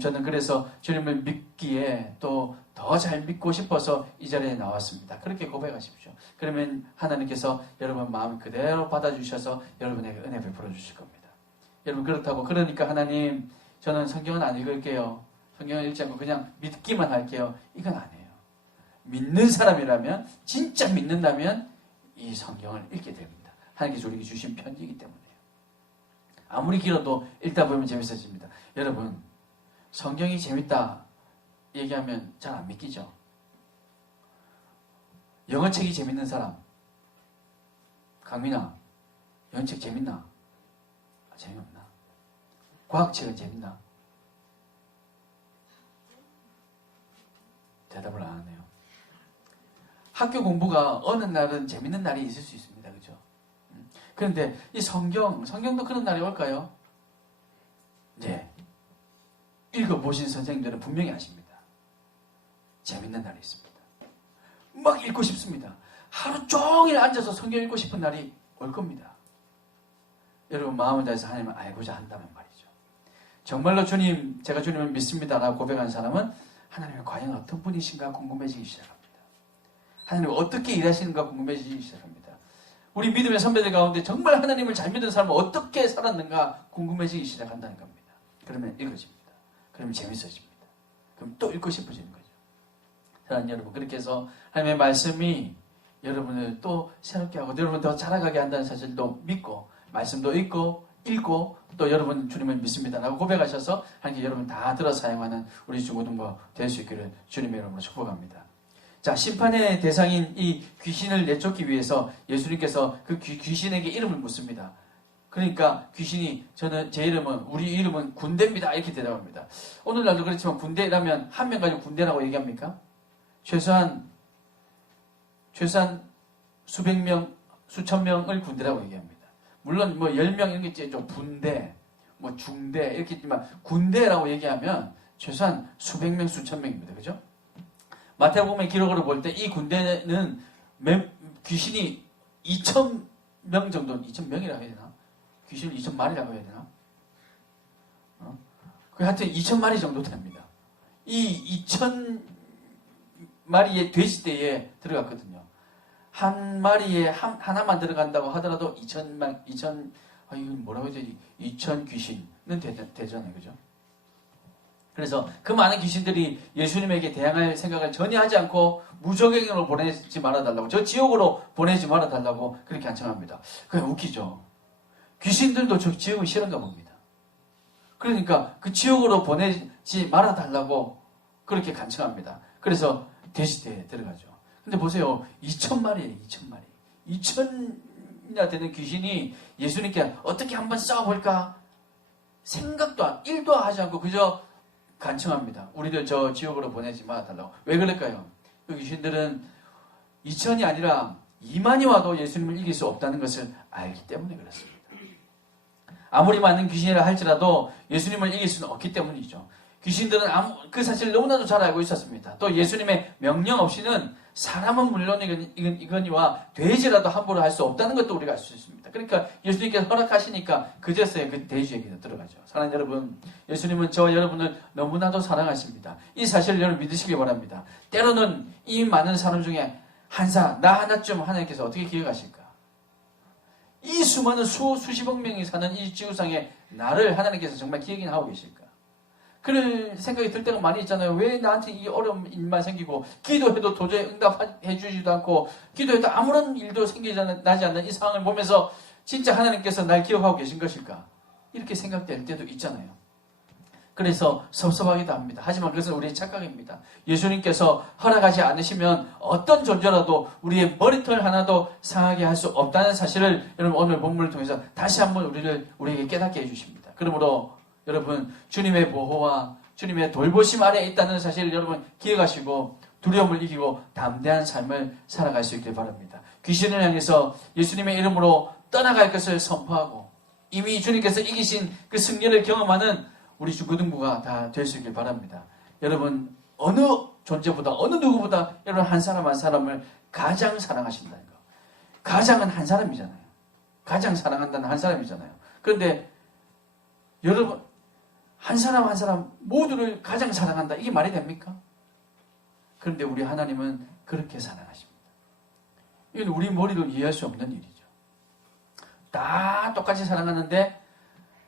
저는 그래서 주님을 믿기에 또 더 잘 믿고 싶어서 이 자리에 나왔습니다. 그렇게 고백하십시오. 그러면 하나님께서 여러분 마음 그대로 받아주셔서 여러분에게 은혜 베풀어 주실 겁니다. 여러분 그렇다고 그러니까 하나님 저는 성경은 안 읽을게요. 성경을 읽지 않고 그냥 믿기만 할게요. 이건 아니에요. 믿는 사람이라면 진짜 믿는다면 이 성경을 읽게 됩니다. 하나님께서 우리에게 주신 편지이기 때문에요. 아무리 길어도 읽다 보면 재밌어집니다. 여러분 성경이 재밌다 얘기하면 잘 안 믿기죠. 영어책이 재밌는 사람 강민아 영어책 재밌나? 재미없나? 과학책은 재밌나? 대답을 안 하네요. 학교 공부가 어느 날은 재밌는 날이 있을 수 있습니다. 그죠? 그런데 이 성경도 그런 날이 올까요? 네. 읽어보신 선생님들은 분명히 아십니다. 재밌는 날이 있습니다. 막 읽고 싶습니다. 하루 종일 앉아서 성경 읽고 싶은 날이 올 겁니다. 여러분 마음을 다해서 하나님을 알고자 한다면 말이죠. 정말로 주님, 제가 주님을 믿습니다라고 고백한 사람은 하나님이 과연 어떤 분이신가 궁금해지기 시작합니다. 하나님이 어떻게 일하시는가 궁금해지기 시작합니다. 우리 믿음의 선배들 가운데 정말 하나님을 잘 믿는 사람은 어떻게 살았는가 궁금해지기 시작한다는 겁니다. 그러면 읽어집니다. 그러면 재밌어집니다. 그럼 또 읽고 싶어지는 거죠. 사랑하는 여러분, 그렇게 해서 하나님의 말씀이 여러분을 또 새롭게 하고 여러분 더 자라가게 한다는 사실도 믿고 말씀도 읽고 또 여러분 주님을 믿습니다라고 고백하셔서 하나님께 여러분 다 들어 사용하는 우리 중고등부 될 수 있기를 주님의 이름으로 축복합니다. 자, 심판의 대상인 이 귀신을 내쫓기 위해서 예수님께서 그 귀신에게 이름을 묻습니다. 그러니까 귀신이 제 이름은 우리 이름은 군대입니다 이렇게 대답합니다. 오늘날도 그렇지만 군대라면 한 명 가지고 군대라고 얘기합니까? 최소한 수백 명, 수천 명을 군대라고 얘기합니다. 물론 뭐 10명 이런 게 있죠. 좀 분대, 뭐 중대 이렇게 있지만 군대라고 얘기하면 최소한 수백 명, 수천 명입니다. 그죠? 마태복음의 기록으로 볼 때 이 군대는 귀신이 2,000명 정도, 2,000명이라고 해야 되나? 귀신을 2,000마리라고 해야 되나? 하여튼 2,000마리 정도 됩니다. 이 2,000마리의 돼지떼에 들어갔거든요. 한 마리에 하나만 들어간다고 하더라도 2,000 이건 뭐라고 해야 되지? 2,000 귀신은 되잖아요. 그죠? 그래서 그 많은 귀신들이 예수님에게 대항할 생각을 전혀 하지 않고 무적행으로 보내지 말아달라고, 저 지옥으로 보내지 말아달라고 그렇게 간청합니다. 그냥 웃기죠. 귀신들도 저 지옥이 싫은가 봅니다. 그러니까 그 지옥으로 보내지 말아달라고 그렇게 간청합니다. 그래서 돼지떼에 들어가죠. 근데 보세요. 2,000마리예요. 2,000마리. 2,000이나 되는 귀신이 예수님께 어떻게 한번 싸워볼까? 생각도 1도 하지 않고 그저 간청합니다. 우리들 저 지옥으로 보내지 말아달라고. 왜 그럴까요? 그 귀신들은 2,000이 아니라 2만이 와도 예수님을 이길 수 없다는 것을 알기 때문에 그렇습니다. 아무리 많은 귀신이라 할지라도 예수님을 이길 수는 없기 때문이죠. 귀신들은 그 사실을 너무나도 잘 알고 있었습니다. 또 예수님의 명령 없이는 사람은 물론 이거니와 돼지라도 함부로 할 수 없다는 것도 우리가 알 수 있습니다. 그러니까 예수님께서 허락하시니까 그제서야 그 돼지에게도 들어가죠. 사랑하는 여러분, 예수님은 저와 여러분을 너무나도 사랑하십니다. 이 사실을 여러분 믿으시기 바랍니다. 때로는 이 많은 사람 중에 나 하나쯤 하나님께서 어떻게 기억하실까? 이 수많은 수십억 명이 사는 이 지구상에 나를 하나님께서 정말 기억이나 하고 계실까? 그런 생각이 들 때가 많이 있잖아요. 왜 나한테 이 어려운 일만 생기고 기도해도 도저히 응답해 주지도 않고 기도해도 아무런 일도 나지 않는 이 상황을 보면서 진짜 하나님께서 날 기억하고 계신 것일까? 이렇게 생각될 때도 있잖아요. 그래서 섭섭하기도 합니다. 하지만 그것은 우리의 착각입니다. 예수님께서 허락하지 않으시면 어떤 존재라도 우리의 머리털 하나도 상하게 할 수 없다는 사실을 여러분 오늘 본문을 통해서 다시 한번 우리에게 깨닫게 해주십니다. 그러므로 여러분 주님의 보호와 주님의 돌보심 아래에 있다는 사실을 여러분 기억하시고 두려움을 이기고 담대한 삶을 살아갈 수 있길 바랍니다. 귀신을 향해서 예수님의 이름으로 떠나갈 것을 선포하고 이미 주님께서 이기신 그 승리를 경험하는 우리 중고등부가 다 될 수 있길 바랍니다. 여러분 어느 존재보다 어느 누구보다 여러분 한 사람 한 사람을 가장 사랑하신다는 거. 가장은 한 사람이잖아요. 가장 사랑한다는 한 사람이잖아요. 그런데 여러분 한 사람 한 사람 모두를 가장 사랑한다. 이게 말이 됩니까? 그런데 우리 하나님은 그렇게 사랑하십니다. 이건 우리 머리로 이해할 수 없는 일이죠. 다 똑같이 사랑하는데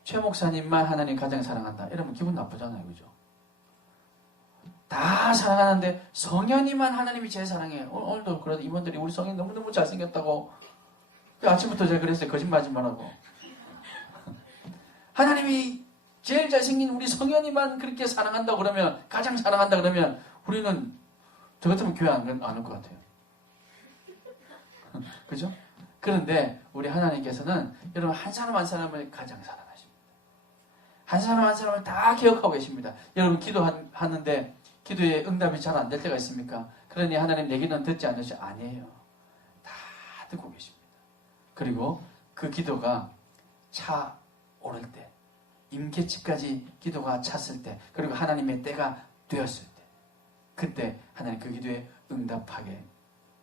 최 목사님만 하나님 가장 사랑한다. 이러면 기분 나쁘잖아요. 그죠? 다 사랑하는데 성현이만 하나님이 제일 사랑해요. 오늘도 그래도 임원들이 우리 성현이 너무너무 잘생겼다고 아침부터 제가 그랬어요. 거짓말하지 말라고. 하나님이 제일 잘생긴 우리 성현이만 그렇게 사랑한다 그러면 가장 사랑한다 그러면 우리는 저 같으면 교회 안 올 것 같아요. 그죠? 그런데 우리 하나님께서는 여러분 한 사람 한 사람을 가장 사랑하십니다. 한 사람 한 사람을 다 기억하고 계십니다. 여러분 기도하는데 기도에 응답이 잘 안 될 때가 있습니까? 그러니 하나님 내 기도는 듣지 않으시 아니에요. 다 듣고 계십니다. 그리고 그 기도가 차 오를 때 임계치까지 기도가 찼을 때 그리고 하나님의 때가 되었을 때 그때 하나님 그 기도에 응답하게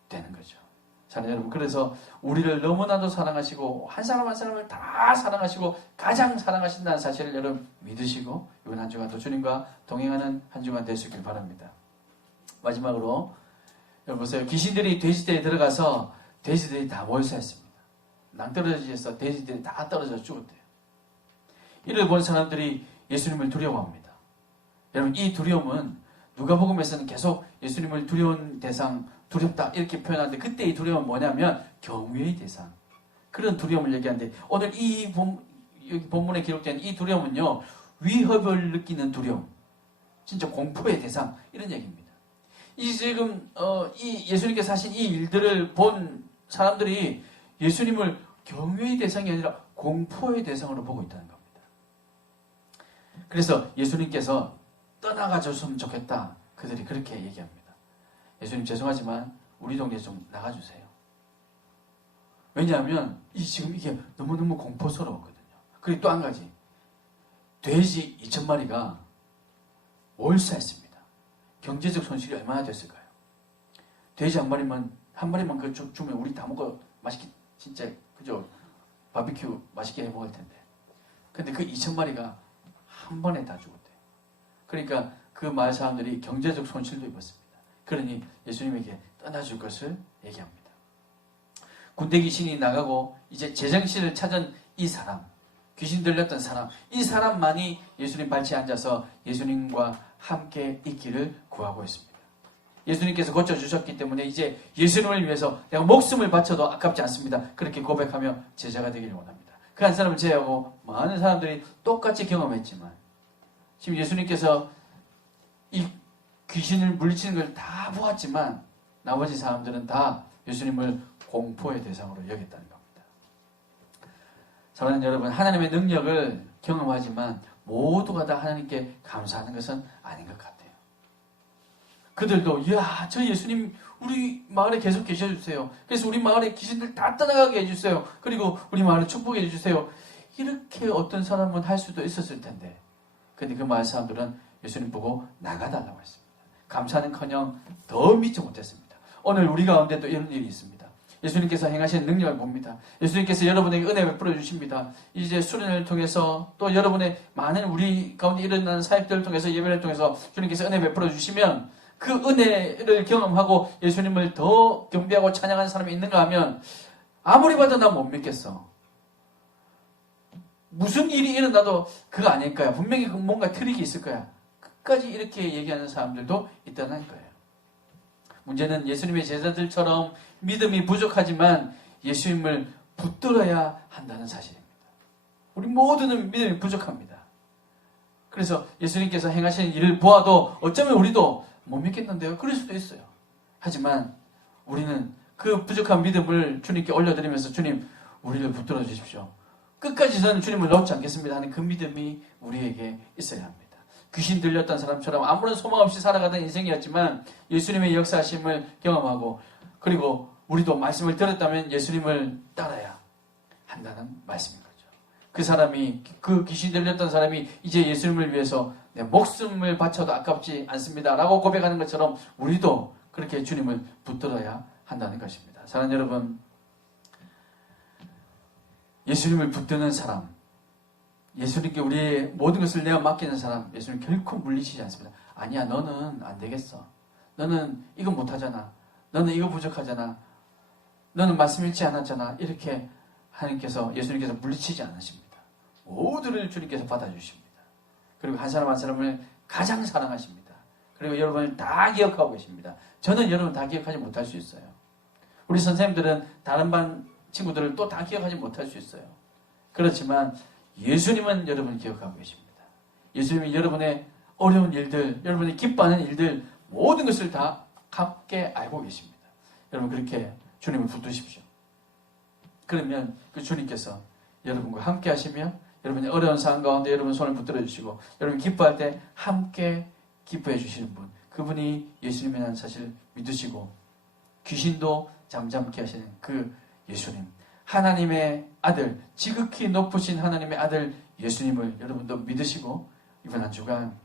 되는 거죠. 사랑하는 여러분, 그래서 우리를 너무나도 사랑하시고 한 사람 한 사람을 다 사랑하시고 가장 사랑하신다는 사실을 여러분 믿으시고 이번 한 주간도 주님과 동행하는 한 주간 될 수 있길 바랍니다. 마지막으로 여러분 보세요. 귀신들이 돼지떼에 들어가서 돼지들이 다 몰살했습니다. 낭떠러지에서 돼지들이 다 떨어져 죽었대요. 이를 본 사람들이 예수님을 두려워합니다. 여러분 이 두려움은 누가복음에서는 계속 예수님을 두려운 대상, 두렵다 이렇게 표현하는데 그때 이 두려움은 뭐냐면 경외의 대상, 그런 두려움을 얘기하는데 오늘 여기 본문에 기록된 이 두려움은요 위협을 느끼는 두려움, 진짜 공포의 대상 이런 얘기입니다. 이 지금 이 예수님께서 하신 이 일들을 본 사람들이 예수님을 경외의 대상이 아니라 공포의 대상으로 보고 있다는 겁니다. 그래서 예수님께서 떠나가줬으면 좋겠다. 그들이 그렇게 얘기합니다. 예수님 죄송하지만 우리 동네 좀 나가주세요. 왜냐하면 지금 이게 너무너무 공포스러웠거든요. 그리고 또 한 가지. 돼지 2,000마리가 몰살했습니다. 경제적 손실이 얼마나 됐을까요? 돼지 한 마리만 그 주면 우리 다 먹어 맛있게 진짜 그죠? 바비큐 맛있게 해 먹을 텐데. 근데 그 2,000마리가 한 번에 다 죽었대요. 그러니까 그 마을 사람들이 경제적 손실도 입었습니다. 그러니 예수님에게 떠나줄 것을 얘기합니다. 군대 귀신이 나가고 이제 제정신을 찾은 이 사람, 귀신 들렸던 사람, 이 사람만이 예수님 발치에 앉아서 예수님과 함께 있기를 구하고 있습니다. 예수님께서 고쳐주셨기 때문에 이제 예수님을 위해서 내가 목숨을 바쳐도 아깝지 않습니다. 그렇게 고백하며 제자가 되기를 원합니다. 그 한 사람을 제외하고 많은 사람들이 똑같이 경험했지만 지금 예수님께서 이 귀신을 물리치는 걸 다 보았지만 나머지 사람들은 다 예수님을 공포의 대상으로 여겼다는 겁니다. 사랑하는 여러분, 하나님의 능력을 경험하지만 모두가 다 하나님께 감사하는 것은 아닌 것 같아요. 그들도 이야 저 예수님 우리 마을에 계속 계셔주세요. 그래서 우리 마을에 귀신들 다 떠나가게 해주세요. 그리고 우리 마을을 축복해 주세요. 이렇게 어떤 사람은 할 수도 있었을 텐데 근데 그 마을 사람들은 예수님 보고 나가달라고 했습니다. 감사는커녕 더 믿지 못했습니다. 오늘 우리 가운데 또 이런 일이 있습니다. 예수님께서 행하신 능력을 봅니다. 예수님께서 여러분에게 은혜 베풀어 주십니다. 이제 수련을 통해서 또 여러분의 많은 우리 가운데 일어나는 사역들을 통해서 예배를 통해서 주님께서 은혜 베풀어 주시면 그 은혜를 경험하고 예수님을 더 경배하고 찬양하는 사람이 있는가 하면 아무리 봐도 난 못 믿겠어. 무슨 일이 일어나도 그거 아닐까요? 분명히 뭔가 트릭이 있을 거야. 끝까지 이렇게 얘기하는 사람들도 있다는 거예요. 문제는 예수님의 제자들처럼 믿음이 부족하지만 예수님을 붙들어야 한다는 사실입니다. 우리 모두는 믿음이 부족합니다. 그래서 예수님께서 행하시는 일을 보아도 어쩌면 우리도 못 믿겠는데요. 그럴 수도 있어요. 하지만 우리는 그 부족한 믿음을 주님께 올려드리면서 주님, 우리를 붙들어 주십시오. 끝까지 저는 주님을 놓지 않겠습니다 하는 그 믿음이 우리에게 있어야 합니다. 귀신 들렸던 사람처럼 아무런 소망 없이 살아가던 인생이었지만 예수님의 역사하심을 경험하고 그리고 우리도 말씀을 들었다면 예수님을 따라야 한다는 말씀인 거죠. 그 사람이, 그 귀신 들렸던 사람이 이제 예수님을 위해서 내 목숨을 바쳐도 아깝지 않습니다 라고 고백하는 것처럼 우리도 그렇게 주님을 붙들어야 한다는 것입니다. 사랑하는 여러분, 예수님을 붙드는 사람, 예수님께 우리의 모든 것을 내가 맡기는 사람, 예수님 결코 물리치지 않습니다. 아니야, 너는 안 되겠어. 너는 이거 못하잖아. 너는 이거 부족하잖아. 너는 말씀 읽지 않았잖아. 이렇게 하나님께서, 예수님께서 물리치지 않으십니다. 모두를 주님께서 받아주십니다. 그리고 한 사람 한 사람을 가장 사랑하십니다. 그리고 여러분을 다 기억하고 계십니다. 저는 여러분 다 기억하지 못할 수 있어요. 우리 선생님들은 다른 반 친구들을 또 다 기억하지 못할 수 있어요. 그렇지만 예수님은 여러분을 기억하고 계십니다. 예수님이 여러분의 어려운 일들, 여러분이 기뻐하는 일들 모든 것을 다 함께 알고 계십니다. 여러분 그렇게 주님을 붙드십시오. 그러면 그 주님께서 여러분과 함께 하시며 여러분의 어려운 상황 가운데 여러분 손을 붙들어 주시고 여러분 기뻐할 때 함께 기뻐해 주시는 분, 그분이 예수님이라는 사실을 믿으시고 귀신도 잠잠케 하시는 그 예수님, 하나님의 아들, 지극히 높으신 하나님의 아들 예수님을 여러분도 믿으시고 이번 한 주간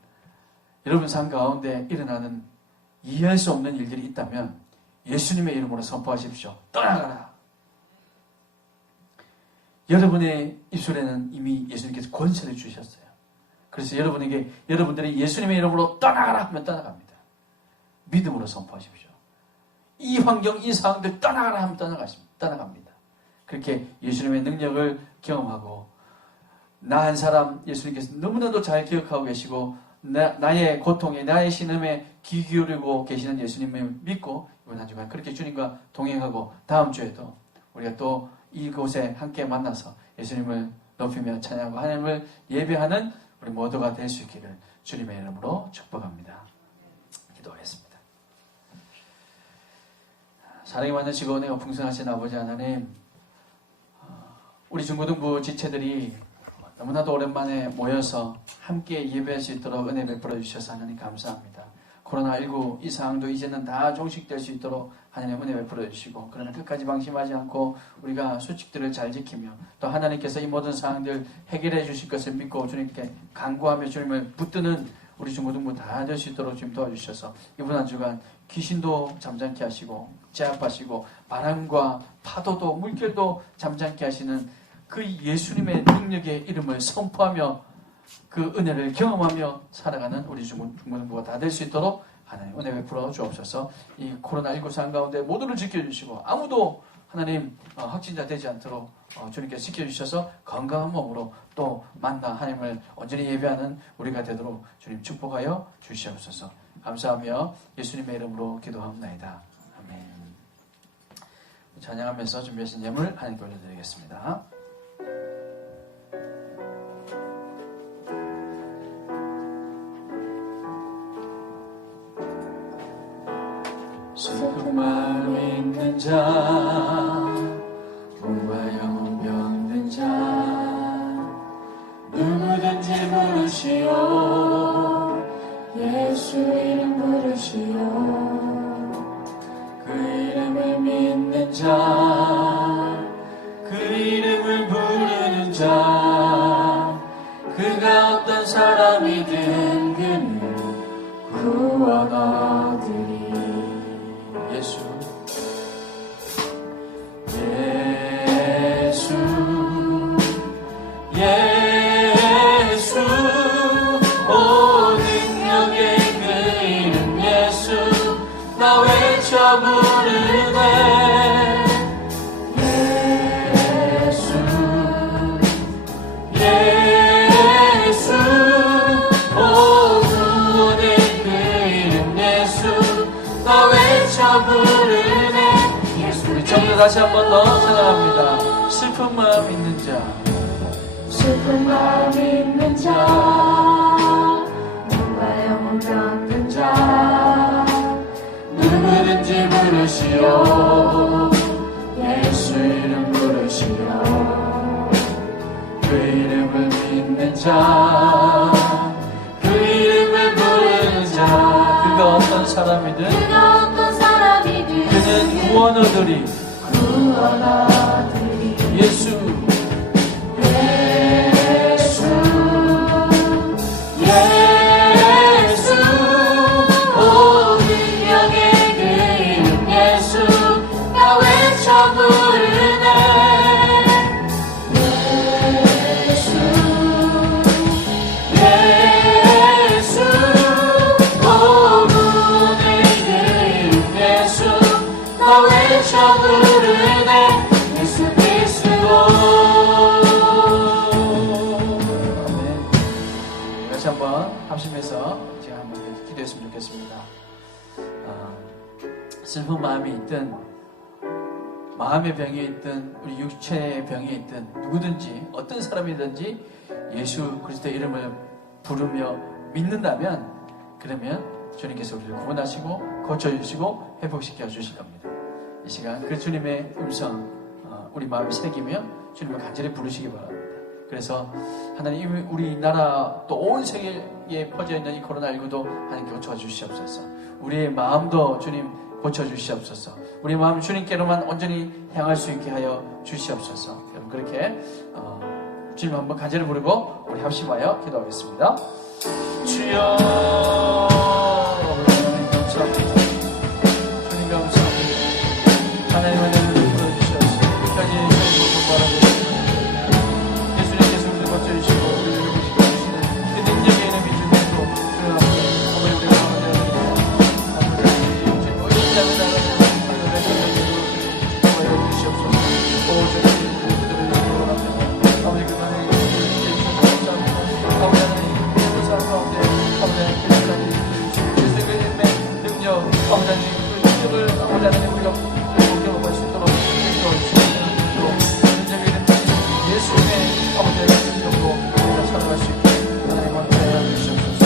여러분 삶 가운데 일어나는 이해할 수 없는 일들이 있다면 예수님의 이름으로 선포하십시오. 떠나가라. 여러분의 입술에는 이미 예수님께서 권세를 주셨어요. 그래서 여러분들이 예수님의 이름으로 떠나가라 하면 떠나갑니다. 믿음으로 선포하십시오. 이 환경, 이 상황들 떠나가라 하면 떠나갑니다. 그렇게 예수님의 능력을 경험하고 나 한 사람 예수님께서 너무나도 잘 기억하고 계시고 나의 고통에, 나의 신음에 귀 기울이고 계시는 예수님을 믿고 이번 한 주간 그렇게 주님과 동행하고 다음 주에도 우리가 또 이곳에 함께 만나서 예수님을 높이며 찬양하고 하나님을 예배하는 우리 모두가 될 수 있기를 주님의 이름으로 축복합니다. 기도하겠습니다. 사랑이 많으시고 은혜가 풍성하신 아버지 하나님, 우리 중고등부 지체들이 너무나도 오랜만에 모여서 함께 예배할 수 있도록 은혜 베풀어 주셔서 하나님 감사합니다. 코로나19 이 상황도 이제는 다 종식될 수 있도록 하나님 은혜 베풀어 주시고, 그러나 끝까지 방심하지 않고 우리가 수칙들을 잘 지키며 또 하나님께서 이 모든 상황들 해결해 주실 것을 믿고 주님께 간구하며 주님을 붙드는 우리 중고등부 다 될 수 있도록 주님 도와주셔서 이번 한 주간 귀신도 잠잠케 하시고 제압하시고 바람과 파도도 물결도 잠잠케 하시는 그 예수님의 능력의 이름을 선포하며 그 은혜를 경험하며 살아가는 우리 중고등부가 다 될 수 있도록 하나님 은혜 베풀어 주옵소서. 이 코로나19 상황 가운데 모두를 지켜주시고 아무도 하나님 확진자 되지 않도록 주님께서 지켜주셔서 건강한 몸으로 또 만나 하나님을 온전히 예배하는 우리가 되도록 주님 축복하여 주시옵소서. 감사하며 예수님의 이름으로 기도합니다. 아멘. 찬양하면서 준비하신 예물 하나님께 올려드리겠습니다. 슬픈 마음 있는 자, 몸과 영혼 병든 자, 누구든지 부르시오. 예수 이름 부르시오. 그 이름을 믿는 자, 그 이름을 부르는 자, 그가 어떤 사람이든 그는 구원 얻으리. 예수 부르네 예수 예수 오 구원의 그 이름 예수 나 외쳐 부르네 예수. 우리 전부 다시 한 번 더 찬양합니다. 슬픈 마음 있는 자 슬픈 마음 있는 자 누가 영혼 갖는 자 누구든지 부르시오 예수 이름 부르시오 그 이름을 믿는 자 그 이름을 부르는 자 그가 어떤 사람이든 그가 어떤 사람이든 그는 구원 얻으리 구원 얻으리 예수 예수 예수 오 능력의 그 이름 예수 나 외쳐 부르네 예수 예수 오 구원의 그 이름 예수 나 외쳐 부르네 예수 그리스도. 다시 한번 합심해서 제가 한번 기도했으면 좋겠습니다. 슬픈 마음이 있든 마음의 병이 있든 우리 육체의 병이 있든 누구든지 어떤 사람이든지 예수 그리스도의 이름을 부르며 믿는다면 그러면 주님께서 우리를 구원하시고 고쳐주시고 회복시켜 주실 겁니다. 이 시간 그 주님의 음성 우리 마음에 새기며 주님을 간절히 부르시기 바랍니다. 그래서 하나님 우리나라 또 온 세계에 퍼져있는 이 코로나19도 하나님 고쳐주시옵소서. 우리의 마음도 주님 고쳐주시옵소서. 우리 마음 주님께로만 온전히 향할 수 있게 하여 주시옵소서. 여러분 그렇게 주님 한번 간절히 부르고 우리 합심하여 기도하겠습니다. 주여 주님 감사합니다. 주님 감사합니다. 하나님의 은혜를 부어주시옵소서. 끝까지 주님 바라보시옵소서. 예수님께서 우리를 고쳐주시고 우리를 회복시켜주시는 그 능력의 이름이 주님도 주여 어머니 우리 가운데 아버지 이 땅을 나가는 주시옵소서. 오 주님 그들을 원합니다. 아버지 그 전에 예수님 감사합니다. 아버지 하나님 그 삶 가운데 아버지 하나님 그 예수의 이름의 능력 아버지 하나님 그 능력을 아버지 하나님 우리가 경험할 수 있도록 인도해 주시옵소서. 능력의 이름 예수님의 아버지 하나님 능력으로 우리가 살아갈 수 있게 하나님 함께 해주시옵소서.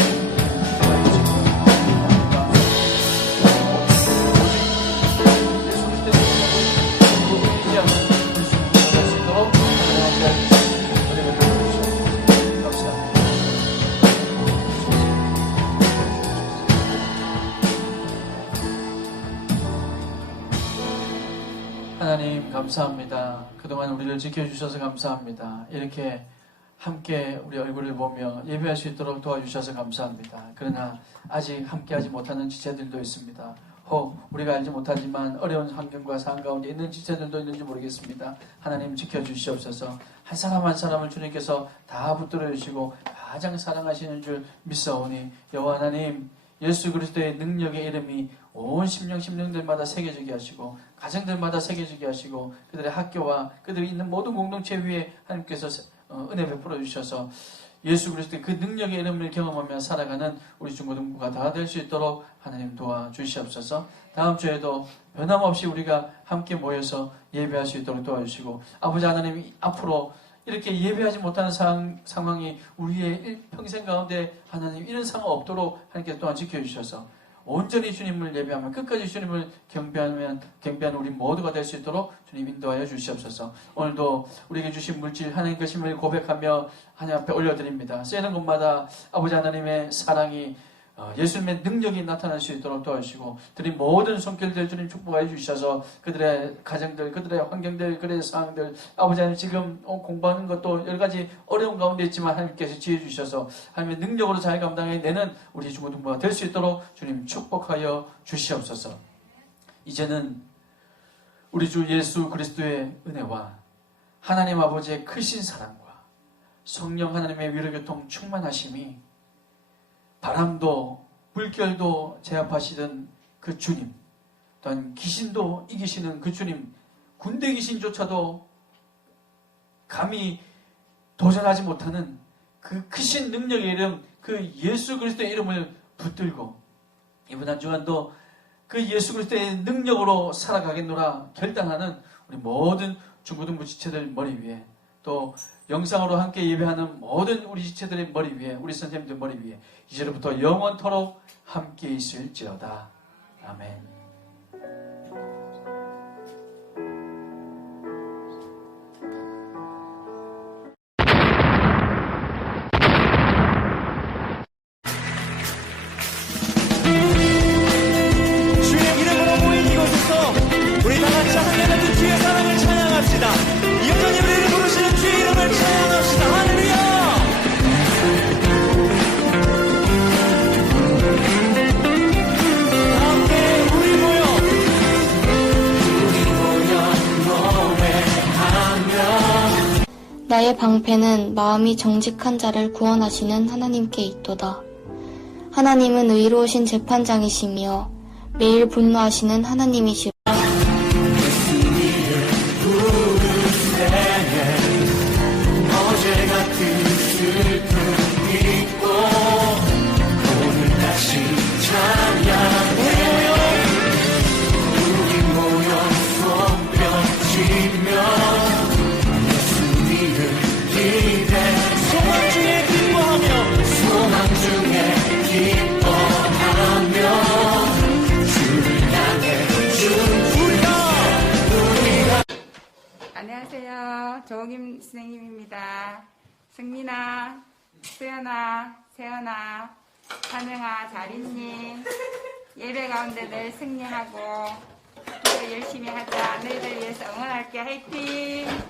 하나님 감사합니다. 그동안 우리를 지켜주셔서 감사합니다. 이렇게 함께 우리 얼굴을 보며 예배할 수 있도록 도와주셔서 감사합니다. 그러나 아직 함께하지 못하는 지체들도 있습니다. 혹 우리가 알지 못하지만 어려운 환경과 상황 가운데 있는 지체들도 있는지 모르겠습니다. 하나님 지켜주시옵소서. 한 사람 한 사람을 주님께서 다 붙들어 주시고 가장 사랑하시는 줄 믿사오니 여호와 하나님 예수 그리스도의 능력의 이름이 온 심령들마다 새겨지게 하시고 가정들마다 새겨지게 하시고 그들의 학교와 그들이 있는 모든 공동체 위에 하나님께서 은혜 베풀어 주셔서 예수 그리스도의 그 능력의 이름을 경험하며 살아가는 우리 중고등부가 다 될 수 있도록 하나님 도와주시옵소서. 다음 주에도 변함없이 우리가 함께 모여서 예배할 수 있도록 도와주시고 아버지 하나님 앞으로 이렇게 예배하지 못하는 상황이 우리의 평생 가운데 하나님 이런 상황 없도록 하나님께서 또한 지켜주셔서 온전히 주님을 예배하며 끝까지 주님을 경배하는 우리 모두가 될 수 있도록 주님 인도하여 주시옵소서. 오늘도 우리에게 주신 물질 하나님 것임을 고백하며 하나님 앞에 올려드립니다. 쓰이는 곳마다 아버지 하나님의 사랑이 예수님의 능력이 나타날 수 있도록 도와주시고 드린 모든 손길들 주님 축복하여 주셔서 그들의 가정들, 그들의 환경들, 그들의 상황들 아버지 하나님 지금 공부하는 것도 여러 가지 어려운 가운데 있지만 하나님께서 지혜 주셔서 하나님의 능력으로 잘 감당해내는 우리 중고등부가 될 수 있도록 주님 축복하여 주시옵소서. 이제는 우리 주 예수 그리스도의 은혜와 하나님 아버지의 크신 사랑과 성령 하나님의 위로교통 충만하심이 바람도 물결도 제압하시던 그 주님 또한 귀신도 이기시는 그 주님, 군대 귀신조차도 감히 도전하지 못하는 그 크신 능력의 이름, 그 예수 그리스도의 이름을 붙들고 이번 한 주간도 그 예수 그리스도의 능력으로 살아가겠노라 결단하는 우리 모든 중고등부 지체들 머리 위에, 또 영상으로 함께 예배하는 모든 우리 지체들의 머리 위에, 우리 선생님들 머리 위에 이제부터 영원토록 함께 있을지어다. 아멘. 주의 이름으로 모인 이곳에서 우리 다 같이 하나님의 주의 사랑을 찬양합시다. 여전히 우리를 부르시는 주의 이름을 찬양합시다. 할렐루야. 함께 우리 모여 노래하며 나의 방패는 마음이 정직한 자를 구원하시는 하나님께 있도다. 하나님은 의로우신 재판장이시며 매일 분노하시는 하나님이시오. 어제 같은 슬픔 잊고 오늘 다시 찬양해. 우리 모여 손뼉치며 예수 이름 기대. 소망 중에 기뻐하며 소망 중에 기뻐하며 주를 향해 우리가. 안녕하세요. 조옥임 선생님입니다. 승민아, 수연아, 세연아, 찬영아, 잘 있니? 예배 가운데 늘 승리하고 기도 열심히 하자. 너희들 위해서 응원할게. 화이팅!